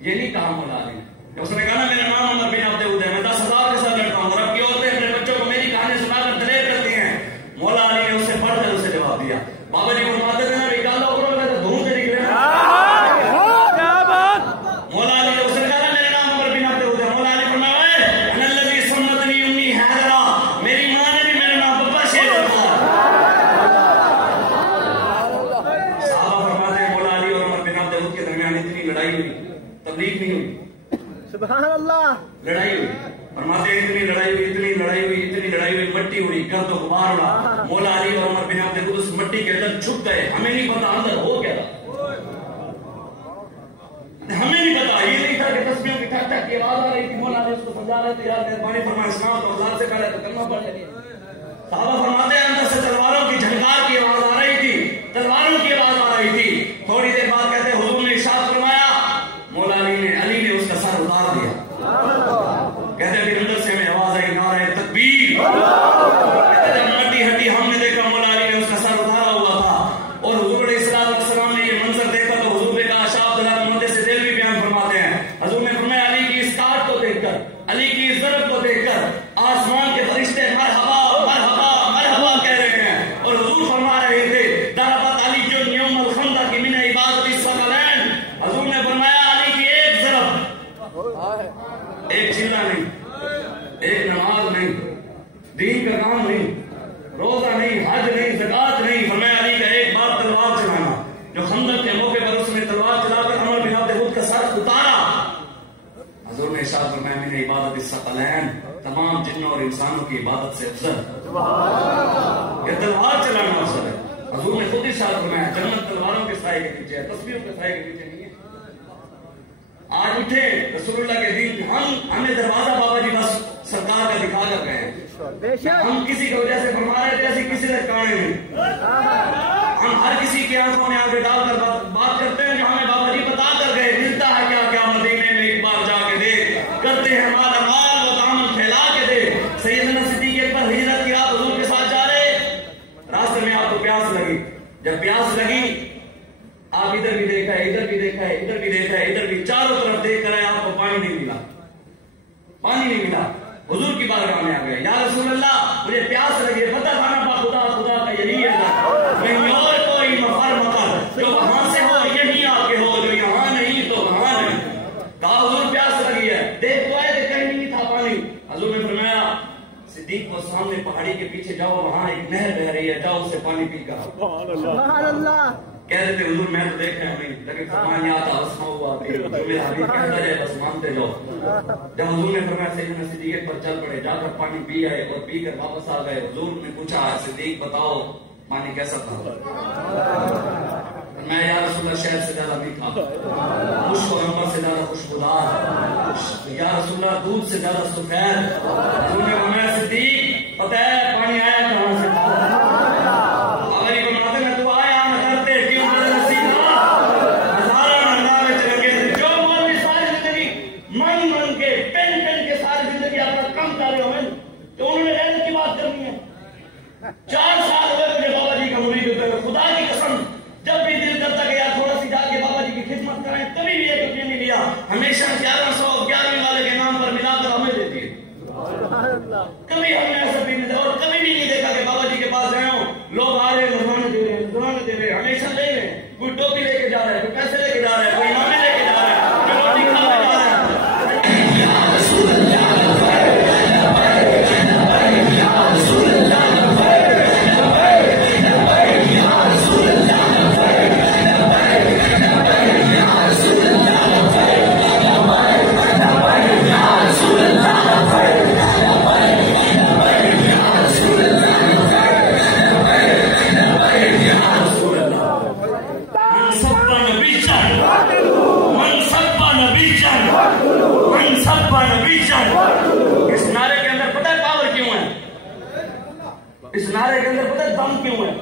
یہ نہیں کہا مولا علی نے. اس نے کہا نا میرا نام عمر بن عبد العزیز ہے میں 10,000 کے ساتھ لڑتا ہوں. اور اب کی عورتیں اپنے بچوں کو میری کہانی سنا کر دلیر کرتی ہیں. مولا علی نے اسے پڑھ کر اسے جواب دیا. بابا جی فرماتے تھے نا نکالو اوپر میں تو دھوم سے نکلے. مولا علی نے اسے کہا میرا نام عمر بن عبد العزیز ہے. مولا علی فرمایا انا الذی سمتنی امی حیدرہ میری ماں نے بھی میرا نام پپا شیر رکھا. صحابہ فرماتے ہیں مولا علی اور عمر بن عبد العزیز کے درمیان اتنی لڑائی ہوئی تبلیغ نہیں ہوئی. سبحان اللہ. لڑائی ہوئی فرماتے ہیں اتنی لڑائی ہوئی اتنی لڑائی ہوئی اتنی لڑائی ہوئی مٹی ہوئی گرد و غبار اڑا. مولا علی اور عمر بن عبد العزیز اس مٹی کے اندر چھپ گئے. ہمیں نہیں پتا اندر ہو کیا تھا. ہمیں نہیں پتا. یہ نہیں تھا کہ تسبیحوں کی ٹھک ٹھک کی آواز آ رہی تھی. مولا علی اس کو سمجھا رہے تھے یار مہربانی فرمائے اسلام تو اولاد سے پہلے تو کرنا پڑ جائے. صحابہ فرماتے ہیں اندر سے تلواروں کی جھنکار کی آواز آ رہی تھی. تلواروں کی آواز آ رہی تھی. تھوڑی دیر بعد کہتے ہیں حضور نے ارشاد فرمایا. مولا علی نے اس کا سر اتار دیا. کہتے پھر اندر سے ہمیں آواز آئی نعرہ تکبیر. کہتے جب مٹی ہٹی ہم نے دیکھا مولا علی نے اس کا سر اتارا ہوا تھا. اور حضور علیہ السلام نے یہ منظر دیکھا تو حضور نے کہا شاہ عبداللہ محمد سے دل بھی بیان فرماتے ہیں. حضور نے فرمایا علی کی اس کاٹ کو دیکھ کر علی کی اس ضرب کو دیکھ کر آسمان کے فرشتے مرحبا مرحبا مرحبا کہہ رہے ہیں. اور حضور فرما رہے تھے ضربت علی جو یوم الخندق کی من عبادت الثقلین. حضور نے فرمایا علی کی ایک ضرب ایک چیلا نہیں ایک نماز نہیں دین کا کام نہیں روزہ نہیں حج نہیں زکات نہیں. فرمایا علی کا ایک بار تلوار چلانا جو خندق کے موقع پر اس نے تلوار چلا کر عمر بن عبد العزیز کا سر اتارا. حضور نے ارشاد فرمایا من عبادت الثقلین تمام جنوں اور انسانوں کی عبادت سے افضل یہ تلوار چلانا افضل ہے. حضور نے خود ارشاد فرمایا جنت تلواروں کے سائے کے نیچے ہے تسبیحوں کے سائے کے نیچے نہیں ہے. آج اٹھے رسول اللہ کے دین ہمیں دروازہ بابا جی بس سرکار کا دکھا کر گئے ہیں. ہم کسی کی وجہ سے فرما رہے تھے ایسی کسی سے کانے نہیں. ہم ہر کسی کے آنکھوں میں آگے ڈال کر بات کرتے ہیں جو ہمیں بابا جی بتا کر گئے. ملتا ہے کیا کیا مدینے میں ایک بار جا کے دیکھ. کرتے ہیں مالا مال و دامن پھیلا کے دے. سیدنا صدیق اکبر ہجرت کی رات حضور کے ساتھ جا رہے راستے میں آپ کو پیاس لگی. جب پیاس لگی آپ ادھر بھی دیکھا ہے ادھر بھی دیکھا ہے ادھر بھی دیکھا ہے ادھر بھی چاروں طرف دیکھ کر آئے آپ کو پانی نہیں ملا. پانی نہیں ملا. حضور کی بارگاہ میں آ گئے یا رسول اللہ مجھے پیاس لگی ہے پتہ تھا نا خدا خدا کا یہی ہے کہیں اور کوئی مفر مکر جو وہاں سے ہو یہی آ کے ہو جو یہاں نہیں تو وہاں نہیں. کہا حضور پیاس لگی ہے دیکھ تو آئے کہ کہیں نہیں تھا پانی. حضور نے فرمایا صدیق کو سامنے پہاڑی کے پیچھے جاؤ وہاں ایک نہر بہ رہی ہے جاؤ اسے پانی پی کر. سبحان اللہ. کہہ رہے تھے حضور میں تو دیکھا نہیں لیکن فرمان یاد آتا اسماء ہوا جو میرا حبیب کہتا جائے بس مانتے جاؤ. جب حضور نے فرمایا سیدنا صدیق پر چل پڑے جا کر پانی پی آئے اور پی کر واپس آ گئے. حضور نے پوچھا صدیق بتاؤ پانی کیسا تھا. میں یا رسول اللہ شہد سے زیادہ میٹھا خشک و عنبر سے زیادہ خوشبودار یا رسول اللہ دودھ سے زیادہ سفید. حضور نے فرمایا صدیق پتہ ہے پانی آیا کہاں سے تھا. تو انہوں نے رحمت کی بات کرنی ہے. 4 سال ہوئے مجھے بابا جی کا مرید ہوتے ہوئے. خدا کی قسم جب بھی دل کرتا کہ یار تھوڑا سی جا کے بابا جی کی خدمت کریں کبھی بھی ایک روپیہ نہیں لیا. ہمیشہ 1111 والے کے نام پر ملا کر ہمیں دیتی ہے. کبھی ہم نے ایسا بھی نہیں اور کبھی بھی نہیں دیکھا کہ بابا جی کے پاس گئے ہوں لوگ آ رہے ہیں دے رہے ہمیشہ لے رہے ہیں. کوئی ٹوپی لے کے جا رہا ہے کوئی پیسے لے کے جا رہا ہے کوئی امامے لے کے جا رہا ہے کوئی روٹی کھا کے جا رہا ہے. اس نعرے کے اندر پتہ ہے پاور کیوں ہے. اس نعرے کے اندر پتہ ہے دم کیوں ہے.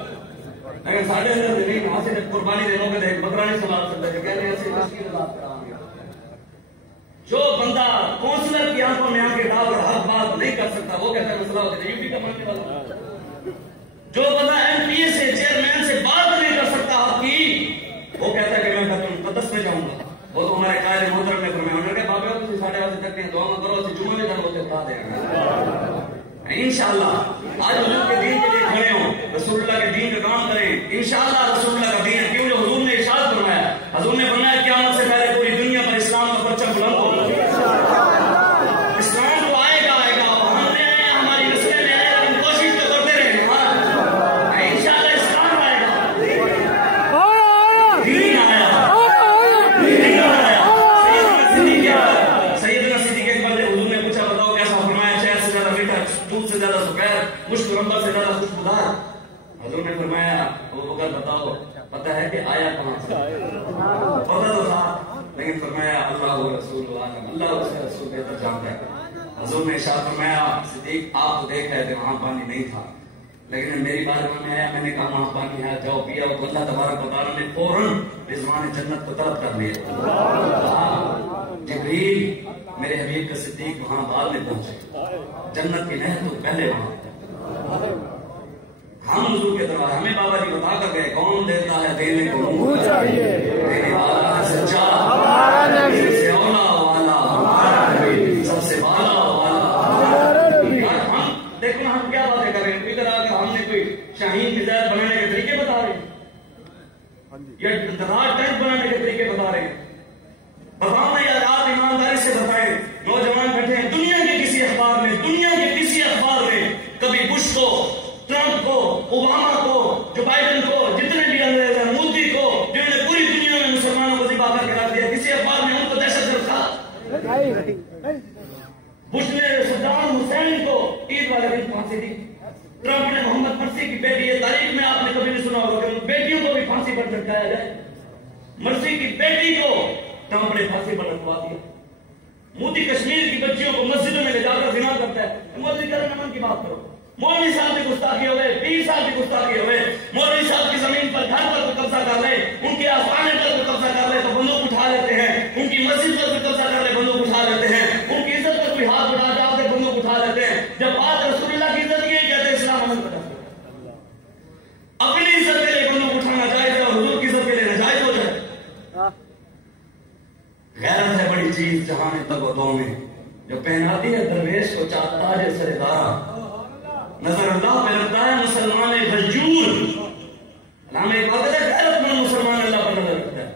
لیکن ساڑھے اندر نہیں وہاں سے قربانی دینوں کے دیکھ بکرانی سلام سکتے ہیں کہہ رہے ہیں ایسے اس کی رضا کرام گیا. جو بندہ کونسلر کی آنکھوں میں آ کے ڈال کر حق بات نہیں کر سکتا وہ کہتا ہے مسئلہ ہوتا ہے یوپی کا ماننے والا جو بندہ ایم پی اے سے چیئرمین سے بات نہیں کر سکتا آپ کی وہ کہتا ہے کہ میں بیت المقدس میں جاؤں گا وہ تو ہمارے قائد محترم نے فرمایا انہوں نے کہا بابا تم 8:30 تک نہیں دعا مت کرو اسی جمعے میں جانا ہوتے بتا دیں گے انشاءاللہ آج حضور کے دین کے لیے کھڑے ہوں رسول اللہ کے دین کا کام کریں انشاءاللہ رسول اللہ کا دین ہے کیوں جو حضور نے ارشاد فرمایا حضور نے فرمایا قیامت سے پہلے پوری دنیا پر اسلام کا پرچم بلند ہوگا اسلام تو آئے گا ہم نے ہماری نسلیں میں آئے گا ہم کوشش تو کرتے رہے انشاءاللہ اسلام آئے گا دین آیا سیدنا صدیق اکبر نے حضور نے پوچھا بتاؤ کیسا فرمایا شہد سے زیادہ میٹھا دودھ سے زیادہ سفید مشک رمبر سے زیادہ خوشبودار حضور نے فرمایا ابو بکر بتاؤ پتہ ہے کہ آیا کہاں سے پتہ تو تھا لیکن فرمایا اللہ و رسول اللہ اس کے رسول بہتر جانتا ہے حضور نے ارشاد فرمایا صدیق آپ تو دیکھ رہے تھے وہاں پانی نہیں تھا لیکن میری بارگاہ میں آیا میں نے کہا وہاں پانی ہے جاؤ پیا تو اللہ تبارک و تعالیٰ نے فوراً رضوان جنت کو طلب کر لیا جبریل میرے حبیب کا صدیق وہاں بعد میں پہنچے جنت کی نہر تو پہلے وہاں ہم حضور کے دربار ہمیں بابا جی بتا کر گئے کون دیتا ہے دینے کو دینے والا ہے سچا سب سے اولا والا سب سے والا والا ہم دیکھو ہم کیا باتیں کر رہے ہیں ادھر آ کر ہم نے کوئی شاہین میزائل بنانے کے طریقے بتا رہے ہیں یا راج ٹینک بنانے کے طریقے بتا رہے ہیں بتاؤ نا یار آپ ایمانداری سے بتائیں نوجوان بیٹھے ہیں دنیا کے کسی اخبار میں کبھی بش کو ٹرمپ کو اوباما کو جو بائیڈن کو جتنے بھی انگریز ہیں مودی کو جنہوں نے پوری دنیا میں مسلمانوں کو ذبح کر کے رکھ دیا کسی اخبار میں ان کو دہشت گرد کہا بش نے صدام حسین کو عید والے دن پھانسی دی ٹرمپ نے محمد مرسی کی بیٹی یہ تاریخ میں آپ نے کبھی نہیں سنا ہوگا کہ بیٹیوں کو بھی پھانسی پر لٹکایا جائے مرسی کی بیٹی کو ٹرمپ نے پھانسی پر لٹکوا دیا مودی کشمیر کی بچیوں کو مسجدوں میں لے جا کر زنا کرتا ہے مولوی کرم امن کی بات کرو مولوی صاحب کی گستاخی ہوئے پیر صاحب کی گستاخی ہوئے مولوی صاحب کی زمین پر گھر پر قبضہ کر لے ان کے آستانے پر قبضہ کر لے تو بندوق اٹھا لیتے ہیں ان کی مسجد پر قبضہ کر لے بندوق اٹھا لیتے ہیں ان کی عزت پر کوئی ہاتھ اٹھا جاؤ تو بندوق اٹھا لیتے ہیں جب بات رسول اللہ کی عزت یہ کہتے ہیں اسلام عمل کرتا ہے اپنی عزت کے لیے بندوق اٹھانا جائز ہے اور حضور کی عزت کے لیے ناجائز ہو جائے غیرت ہے بڑی چیز جہان تگوتوں میں جو پہناتی ہے درویش کو چاہتا ہے سردارا نظر اللہ پہ لگتا ہے مسلمان غجور علامہ اقبال ہے غیرت مند مسلمان اللہ پر نظر رکھتا ہے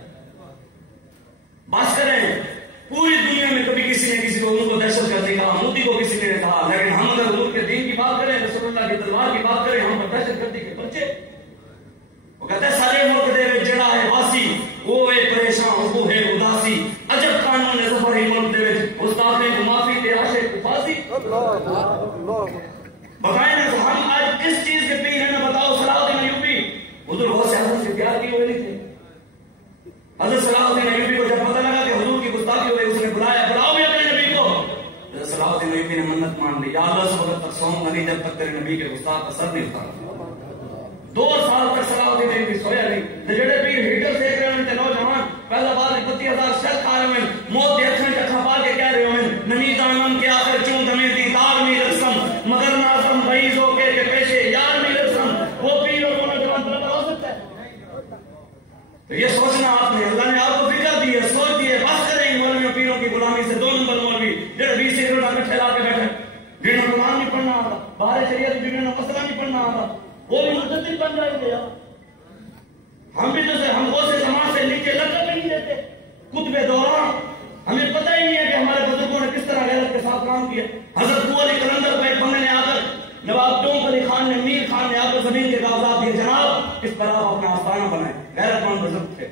بات کریں پوری دنیا میں کبھی کسی نے کسی کو ان کو دہشت گردی کہا مودی کو کسی نے کہا لیکن ہم اگر حضور کے دین کی بات کریں رسول اللہ کی تلوار کی بات کریں ہم پر دہشت گردی کے بچے وہ کہتے ہیں سارے ملک دے وچ جڑا ہے واسی وہ ہے پریشان وہ ہے اداسی عجب قانون ہے ظفر ہی ملک دے وچ استاد نے معافی تے عاشق کو پھانسی بتائیں نا ہم آج کس چیز کے پیر ہیں نا بتاؤ صلاح الدین ایوبی حضور بہت سے حضرت سے پیار کیے ہوئے نہیں تھے حضرت صلاح الدین ایوبی کو جب پتہ لگا کہ حضور کی گستاخی ہوئی اس نے بلایا بلاؤ بھی اپنے نبی کو حضرت صلاح الدین ایوبی نے منت مان لی یا اللہ اس وقت تک سوؤں گا نہیں جب تک تیرے نبی کے گستاخ کا سر نہیں اتارا 2 سال تک صلاح الدین ایوبی سویا نہیں جڑے پیر ہیٹر دیکھ رہے ہیں نوجوان پہلا بار 25,000 شخص کھا رہے ہیں موت کے اچھے چکھا پا کے کہہ رہے ہیں نمی دانم کے آخر چون دمیں دیدار میں رسم مگر نازم بھئیز ہو کے پیشے یار میں رسم وہ پیر اور وہ نوجوان برابر ہو سکتا ہے تو یہ سوچنا آپ نے اللہ نے آپ کو فکر دی ہے سوچ دی ہے بات کریں ان مولویوں پیروں کی غلامی سے 2 نمبر مولوی جڑے 20 سگریٹوں میں ٹھہلا کے بیٹھے جنہوں نے قرآن نہیں پڑھنا آتا باہر شریعت جنہوں نے مسئلہ نہیں پڑھنا آتا وہ بھی مجدد بن جائیں گے ہم بھی تو ہم وہ سے زمان سے نیچے لقب نہیں دیتے قطب دوران ہمیں پتہ ہی نہیں ہے کہ ہمارے بزرگوں نے کس طرح غیرت کے ساتھ کام کیا حضرت ابو علی قلندر کو ایک بندے نے آ کر نواب ٹونک علی خان نے میر خان نے آ کر زمین کے کاغذات دیے جناب اس پر آپ اپنا آستانہ بنائیں غیرت مند بزرگ تھے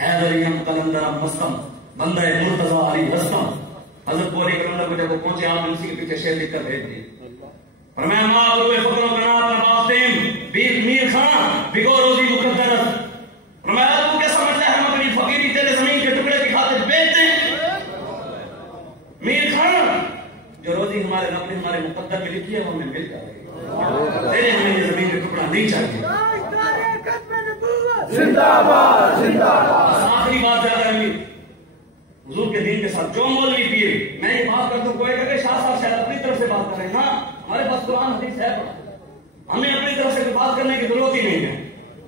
حیدریم قلندر مستم بندہ مرتضی علی رستم حضرت ابو علی قلندر کو جب وہ پہنچے آپ نے اسی کے پیچھے شعر لکھ کر بھیج دیے فرمایا ما ابو فکر و قناعت نباطم میر خان بگو روزی مقدرت فرمایا تو کیا سمجھتا ہے ہم اپنی فقیری تیرے زمین کے ٹکڑے کی خاطر بیچتے میر خان جو روزی ہمارے رب نے ہمارے مقدر میں لکھی ہے وہ ہمیں مل جائے گی تیرے ہمیں یہ زمین کا ٹکڑا نہیں چاہیے زندہ باد زندہ باد آخری بات یاد رکھیں حضور کے دین کے ساتھ جو مولوی پیر میں یہ بات کرتا ہوں کوئی کہ شاہ صاحب شاید اپنی طرف سے بات کر رہے ہیں نا ہمارے پاس قرآن حدیث ہے ہمیں اپنی طرف سے بات کرنے کی ضرورت ہی نہیں ہے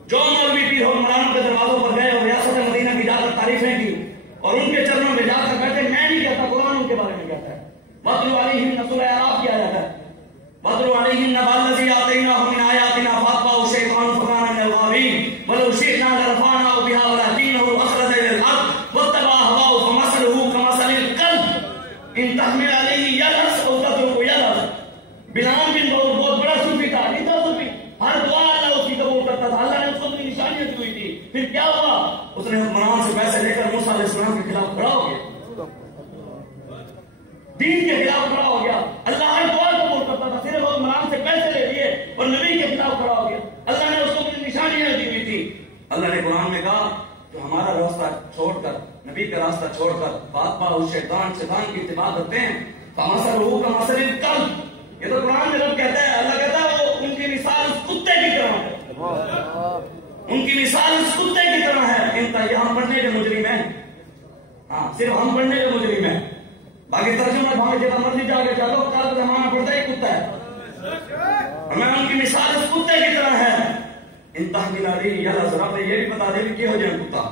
جو مولوی پیر ہو مولانا کے دروازوں پر گئے اور ریاست مدینہ کی جا کر تعریفیں کی اور ان کے چرنوں میں جا کر بیٹھے میں نہیں کہتا قرآن ان کے بارے میں کہتا ہے وَاتْلُ عَلَيْهِمْ سورہ اعراف کیا جاتا ہے وَاتْلُ عَلَيْهِمْ نَبَأَ الَّذِي آتَيْنَاهُ مِنْ آيَاتِنَا فَأَتْبَعَهُ الشَّيْطَانُ فَكَانَ مِنَ الْغَاوِينَ وَلَوْ شِئْنَا لَرَفَعْنَاهُ بِهَا وَلَكِنَّهُ أَخْلَدَ إِلَى الْأَرْضِ وَاتَّبَعَ هَوَاهُ فَمَثَلُهُ كَمَثَلِ الْكَلْبِ إِنْ تَحْمِلْ عَلَيْهِ يَلْهَثْ أَوْ تَتْرُكْهُ يَلْهَث بلال بن بہت بڑا صوفی تھا نہیں تھا صوفی ہر دعا اللہ اس کی قبول کرتا تھا اللہ نے اس کو اپنی نشانیاں دی ہوئی تھی پھر کیا ہوا اس نے حکمران سے پیسے لے کر موسیٰ علیہ السلام کے خلاف کھڑا ہو گیا دین کے خلاف کھڑا ہو گیا اللہ ہر دعا قبول کرتا تھا صرف حکمران سے پیسے لے لیے اور نبی کے خلاف کھڑا ہو گیا اللہ نے اس کو اپنی نشانیاں دی ہوئی تھی اللہ نے قرآن میں کہا کہ ہمارا راستہ چھوڑ کر نبی کا راستہ چھوڑ کر فاتبعہ الشیطان شیطان کی اتباع کرتے ہیں فمثلہ کمثل الکلب یہ تو قرآن میں رب کہتا ہے اللہ کہتا ہے وہ ان کی مثال اس کتے کی طرح ہے ان کی مثال اس کتے کی طرح ہے یہ ہم پڑھنے کے مجرم ہیں ہاں صرف ہم پڑھنے کے مجرم ہیں باقی ترجمہ بھاگے جب مرضی جا کے چلو کل زمانہ پڑتا ہی کتا ہے ہمیں ان کی مثال اس کتے کی طرح ہے ان تحمیل علیہ یلہث رب نے یہ بھی بتا دے کہ ہو جائے کتا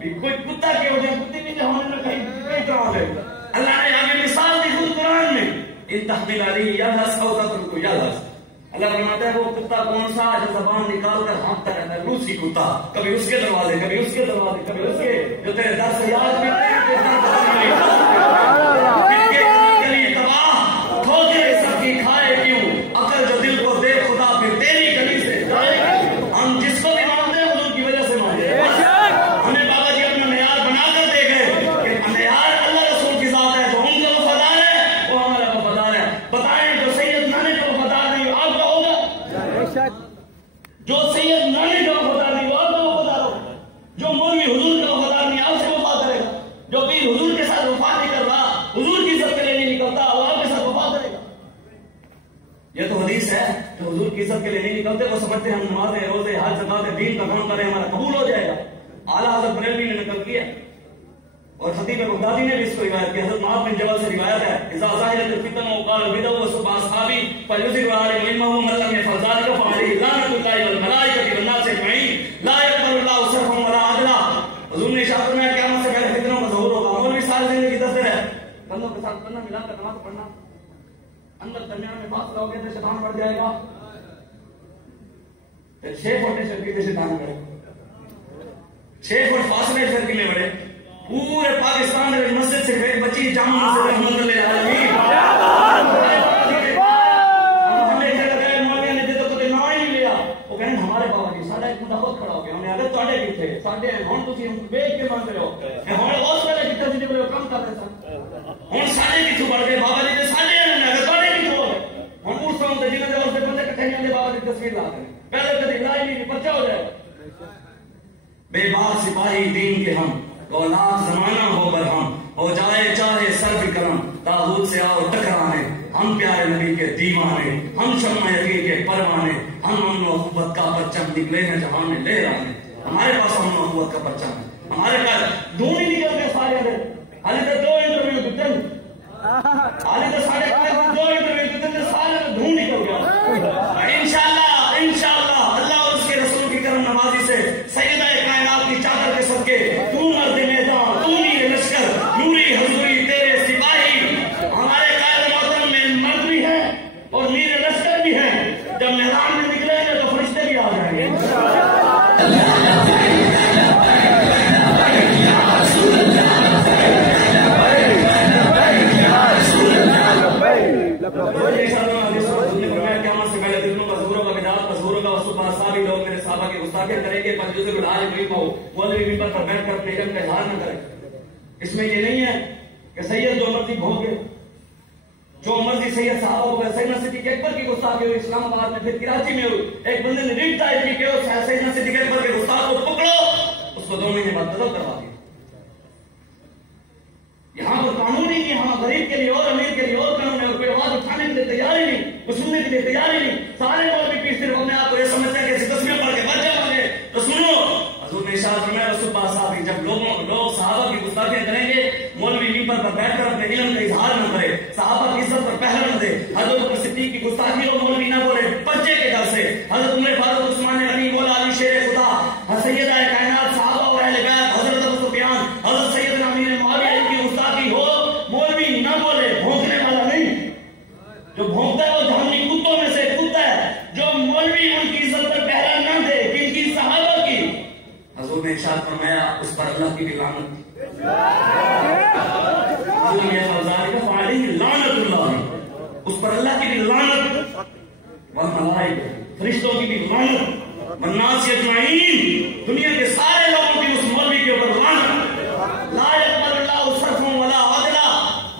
کوئی کتا کے ہو جائے کتے بھی جو ہمیں کہیں طرح ہے اللہ نے آگے مثال دی خود قرآن میں ان تحمیل علیہ یلہث او تترکہ یلہث اللہ فرماتا ہے وہ کتا کون سا جو زبان نکال کر ہانپتا رہتا ہے روسی کتا کبھی اس کے دروازے کبھی اس کے دروازے کبھی اس کے جو تیرے در سے یاد کرتے ہیں گلی تباہ کھو تیرے سب کی کھائے کیوں عقل جو دل کو دے خدا پھر تیری گلی سے جائے ہم جس کو بھی مانتے ہیں حضور کی وجہ سے مانتے ہیں ہمیں بابا جی اپنا معیار بنا کر دے گئے کہ معیار اللہ رسول کی ذات ہے جو ان کا وفادار ہے وہ ہمارا وفادار ہے بتائیں جو سید نانے کا وفادار نہیں آپ کا ہوگا جو سید نانے کا وفادار نہیں وہ آپ کا وفادار ہوگا جو مولوی حضور کا وفادار نہیں آپ سے وفا کرے گا جو پیر حضور کے ساتھ وفا نہیں کر رہا حضور کی عزت کے لیے نہیں نکلتا وہ آپ کے ساتھ وفا کرے گا یہ تو حدیث ہے جو حضور کی عزت کے لیے نہیں نکلتے وہ سمجھتے ہم نمازیں روزے حج زکات دین کا کام کریں ہمارا قبول ہو جائے گا اعلیٰ حضرت بریلوی نے نقل کیا اور خطیب بغدادی نے بھی اس کو روایت کی حضرت معاذ بن جبل سے روایت ہے اذا ظاہرت الفتن وقال البدع وسب اصحابی فيذكر علی علمه من لم يفعل ذلك فعليه لعنة الله والملائكة والناس اجمعین لا يقبل الله صرفا ولا عدلا حضور نے ارشاد فرمایا قیامت سے پہلے فتنوں کا ظہور ہوگا مولوی ساری زندگی دستے رہے بندوں کے ساتھ پڑھنا ملا کر نماز پڑھنا اندر درمیان میں فاصلہ ہو گیا تو شیطان بڑھ جائے گا پھر 6 فٹ شرکی سے شیطان بڑھے 6 فٹ فاصلے شرکی میں بڑھے پورے پاکستان میں مسجد سے ایک بچی جامع مسجد رحمت اللہ علیہ ہمیں جگہ گئے مولوی نے جدو کتے نام ہی نہیں لیا وہ کہیں ہمارے بابا جی ساڑھا ایک مدہ خود کھڑا ہو گیا ہم نے اگر توڑے کی تھے ساڑھے ہون تو تھی ہم بیچ کے مانتے ہو ہمیں غوث والے کی تجھے بلے کم کر دیتا ہون ساڑھے کی چھو بڑھ گئے بابا جی نے ساڑھے ہم نے اگر توڑے کی چھو گئے ہم پوچھتا ہوں تجھے جب اس سے بندے کٹھے نہیں بابا جی تصویر لا کریں پہلے کدھی لائی نہیں بچہ ہو جائے بے باک سپاہی دین کے ہم اولاد زمانہ ہو برہم ہو جائے چاہے سر بھی کرم تاغوت سے آؤ ٹکرانے ہم پیارے نبی کے دیوانے ہم شمع یقین کے پروانے ہم امن و اخوت کا پرچم نکلے ہیں جہاں میں لے رانے ہمارے پاس امن و اخوت کا پرچم ہے ہمارے پاس دھون ہی نکل گئے سارے اندر حالی تو 2 انٹرویو دیتے حالی تو سارے 2 انٹرویو دیتے سارے دھون نکل گیا انشاءاللہ اللہ اور اس کے رسول کی کرم نوازی سے سیدہ کائنات کی چادر کے صدقے تو مرد میدان تو نیر لشکر نوری حضوری تیرے سپاہی ہمارے قائد محترم میں مرد بھی ہیں اور نیر لشکر بھی ہیں جب میدان میں نکلیں گے تو فرشتے بھی آ جائیں گے کریں گے پر جزء العاج ملک ہو مولوی ممبر پر بیٹھ کر اپنے علم کا اظہار نہ کرے اس میں یہ نہیں ہے کہ سید جو مرضی بھونگے جو مرضی سید صاحب ہو گئے سیدنا صدیق اکبر کی گستاخی ہوئی اسلام آباد میں پھر کراچی میں ہوئی ایک بندے نے ریٹ ٹائپ کی کہ سیدنا صدیق اکبر کے گستاخ کو پکڑو اس کو 2 مہینے بعد قتل کروا دیا یہاں پر قانون ہی نہیں ہم غریب کے لیے اور امیر کے لیے اور قانون ہے کوئی آواز اٹھانے کے لیے تیار ہی نہیں وہ سننے کے لیے تیار ہی نہیں سارے مولوی پیر صرف اپنے آپ کو یہ سمجھتے ہیں کہ تسبیح پڑھ کے بچ جاؤ گے تو سنو حضور نے ارشاد فرمایا رسول اللہ صاحب جب لوگ صحابہ کی گستاخیاں کریں ممبر پر بیٹھ کر اپنے علم کا اظہار نہ کرے، صحابہ کی عزت پر پہلا نہ دے، حضرت بکر صدیق کی گستاخی کو مولوی نہ بولے بچے کے ڈر سے، حضرت عمر فاروق عثمان غنی مولا علی شیر خدا، سیدہ کائنات صحابہ و اہل بیت حضرت ابو سفیان، حضرت سیدنا امیر معاویہ کی گستاخی ہو مولوی نہ بولے، بھونکنے والا نہیں، جو بھونکتا ہے وہ جہنمی کتوں میں سے کتا ہے، جو مولوی ان کی عزت پر پہلا نہ دے کہ ان کی صحابہ کی، حضور نے ارشاد فرمایا اس پر اللہ کی بھی لعنت، اس پر اللہ کی بھی لعنت، والملائکہ فرشتوں کی بھی لعنت، والناس اجمعین دنیا کے سارے لوگوں کی اس مولوی کے اوپر لعنت، لا یقبل اللہ صرفا ولا عدلا،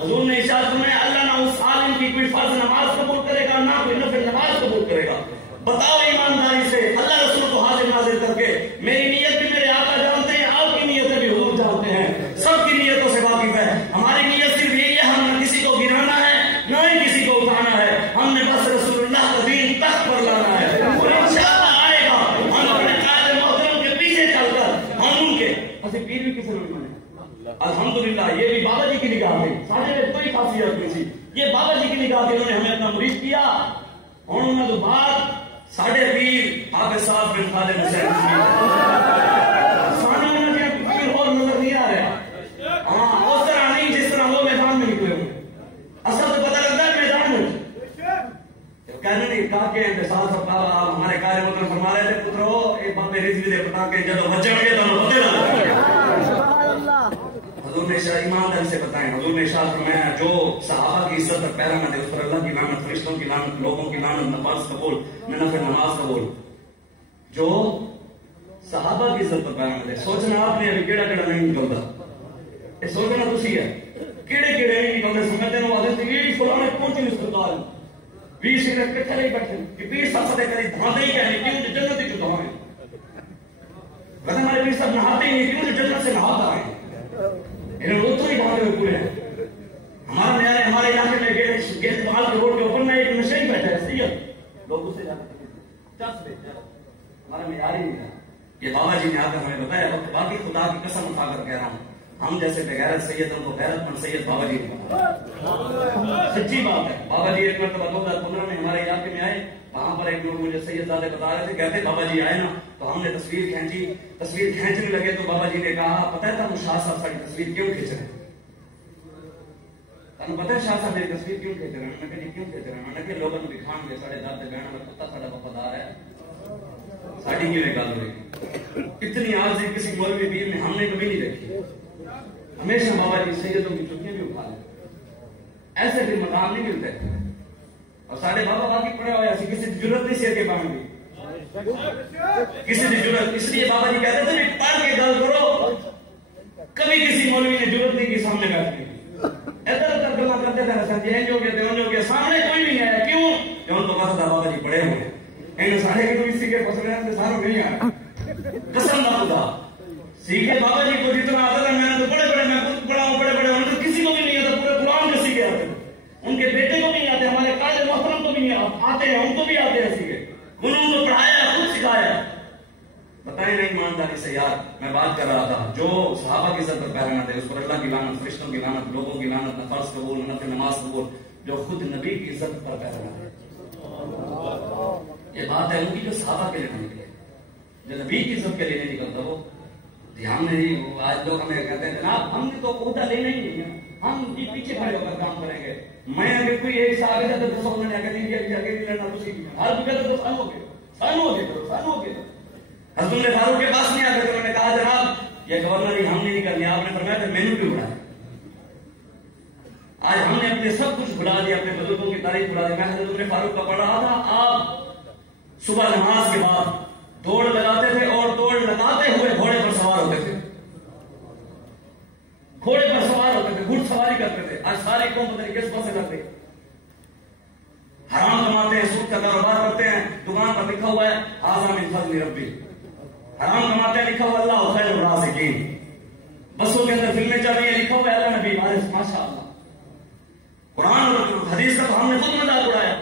حضور نے ارشاد فرمایا اللہ نہ اس عالم کی کوئی فرض نماز قبول کرے گا نہ کوئی نفل نماز قبول کرے گا۔ بتاؤ ایمانداری سے اللہ رسول کو حاضر ناظر کر کے، میری نیت بھی میرے آقا جانتے ہیں، آپ کی نیتیں بھی حضور جانتے ہیں، سب کی نیتوں سے واقف ہے، ہماری نیت صرف یہی ہے ہم نہ کسی کو گرانا ہے نہ ہی کسی کو اٹھانا ہے، ہم نے بس رسول اللہ کا دین تخت پر لانا ہے، اور انشاءاللہ آئے گا، ہم اپنے قائد محترم کے پیچھے چل کر ہم ان کے ایسے پیر بھی کسی نے مانے، الحمدللہ یہ بھی بابا جی کی نگاہ تھی، سارے میں کوئی خاصیت نہیں تھی، یہ بابا جی کی نگاہ تھی، انہوں نے ہمیں اپنا مرید کیا، اور انہوں نے تو بات ساڑھے پیر آپ صاحب بن خالد حسین سانوں میں پیر اور نظر نہیں آ رہا، ہاں اس طرح نہیں جس طرح وہ میدان میں نکلے ہوئے، اصل تو پتہ لگتا ہے میدان میں کہنے نہیں کہا کہ انتصال سب کا آپ ہمارے قائد محترم فرما رہے تھے پترو ایک بات میری رزق دے پتا کہ جب بچن گے تو پتے لگا، حضور نے ایمانداری سے بتائیں، حضور نے ارشاد فرمایا جو صحابہ کی عزت پر پیرا نہ دے اس پر اللہ کی لعنت، فرشتوں کی لعنت، لوگوں کی لعنت، نہ فرض قبول نہ نفل نماز قبول، جو صحابہ کی عزت پر پیرا نہ دے۔ سوچنا آپ نے ابھی کیڑا کیڑا نہیں نکلتا، یہ سوچنا تسی ہے کیڑے کیڑے نہیں نکلتے، سمجھتے ہیں وہ حضرت یہ فلانے پہنچے اسپتال 20 سگریٹ کٹھے نہیں بیٹھے کہ پیر صاحب سے کری دھاندے ہی کہنے کیوں جو جنت ہی چکا ہے، ویسے ہمارے پیر صاحب نہاتے ہی نہیں کیوں جو جنت سے نہاتا ہے، انہوں نے اتو ہی دھاندے ہوئے پورے ہیں، ہمارے علاقے میں گیس بحال کے روڈ کے اوپر میں ایک نشے ہی بیٹھا ہے سید لوگ اسے جاتے چس پہ ہمارا معیار ہی نہیں ہے، یہ بابا جی نے آ کر ہمیں بتایا، وقت باقی خدا کی قسم اٹھا کر کہہ رہا ہوں ہم جیسے بغیرت سید ان کو غیرت مند سید بابا جی نے بتایا، سچی بات ہے۔ بابا جی ایک مرتبہ 2015 میں ہمارے علاقے میں آئے، وہاں پر ایک لوگ مجھے سید زادے بتا رہے تھے، کہتے بابا جی آئے نا تو ہم نے تصویر کھینچی، تصویر کھینچنے لگے تو بابا جی نے کہا پتہ ہے تم شاہ صاحب ساری تصویر کیوں کھینچ رہے ہیں، تمہیں پتہ ہے شاہ صاحب میری تصویر کیوں کھینچ رہے ہیں، میں نے کہا جی کیوں کھینچ رہے ہیں، میں نے کہا لوگوں کو دکھان گے ساڑھے دار بہن والا کتا ساڑھا وفادار ہے، ساڑھی کی میں گل ہوئی، اتنی عاجزی کسی مولوی پیر میں ہم نے کبھی نہیں دیکھی، ہمیشہ بابا جی سیدوں کی چٹیاں بھی اٹھا لیں، ایسے بھی مقام نہیں ملتے، اور سارے بابا باقی پڑے ہوئے ایسی کسی کی ضرورت نہیں سی اگے بڑھنے کی، کسی کی ضرورت، اس لیے بابا جی کہتے تھے پڑھ کے گل کرو، کبھی کسی مولوی نے ضرورت نہیں کی سامنے بیٹھ کے، ادھر ادھر گلا کرتے تھے حسن جی جو کہتے ہیں جو کہ سامنے کوئی نہیں آیا، کیوں کہ ان کو پتہ تھا بابا جی پڑے ہوئے ہیں، سارے کی تو اسی کے پسند ہے ساروں نہیں آیا، قسم نہ خدا سیکھے بابا جی کو جتنا آتا ہے میں نے تو بڑے بڑے میں خود پڑھا ہوں، بڑے بڑے ان کو کسی کو بھی نہیں آتا، پورے قرآن کے سیکھے آتے، ان کے بیٹے کو بھی نہیں آتے، ہمارے قائد محترم کو بھی نہیں آتے ہیں، ان کو بھی آتے ہیں سیکھے، انہوں نے پڑھایا خود سکھایا۔ بتائیں نہیں ایمانداری سے یار، میں بات کر رہا تھا جو صحابہ کی عزت پر پیرا نہ دے اس پر اللہ کی لعنت، فرشتوں کی لعنت، لوگوں کی لعنت، نہ فرض قبول نہ نماز قبول، جو خود نبی کی عزت پر پیرا نہ دے، یہ بات ہے ان کی جو صحابہ کے لیے نہیں نکلے، جو نبی کی عزت کے لیے نہیں نکلتا وہ دھیان نہیں، آج لوگ ہمیں کہتے ہیں جناب ہم نے تو عہدہ لینا ہی نہیں ہے، ہم جی پیچھے کھڑے ہو کر کام کریں گے، میں اگر کوئی ایک سال آگے جاتا تو انہوں نے آگے نہیں کیا آگے نہیں لڑنا تو ہر بھی کہتے تو سن ہو گئے حضرت عمر فاروق کے پاس نہیں آ کر انہوں نے کہا جناب یہ گورنر ہم نے نہیں کرنی، آپ نے فرمایا کہ مینو کیوں اڑایا، آج ہم نے اپنے سب کچھ بھلا دیا، اپنے بزرگوں کی تاریخ بھلا دی۔ میں حضرت عمر فاروق کا پڑھ رہا تھا، آپ صبح نماز کے بعد دوڑ لگاتے تھے اور دوڑ لگاتے ہوئے گھوڑے پر سوار ہوتے تھے، گھوڑے پر سوار ہوتے تھے، گھڑ سواری کرتے تھے۔ آج ساری قوم پتہ نہیں کس پاس سے کرتے، حرام کماتے ہیں، سود کا کاروبار کرتے ہیں، دکان پر لکھا ہوا ہے ھذا من فضل ربی، حرام کماتے ہیں، لکھا ہوا اللہ خیر الرازقین، بسوں کے اندر فلمیں چل رہی ہیں، لکھا ہوا ہے اللہ نبی ماشاء اللہ، قرآن اور حدیث کا ہم نے خود مذاق اڑایا،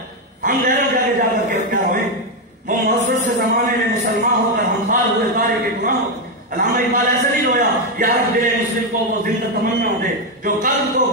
ہم غیروں کے آگے جا کر کے کیا ہوئے، وہ معزز سے زمانے میں مسلمان ہو کر ہمخوار ہوئے تاریخ قرآن۔ علامہ اقبال ایسے نہیں رویا، یا رب دل مسلم کو وہ زندہ تمنا دے جو قلب کو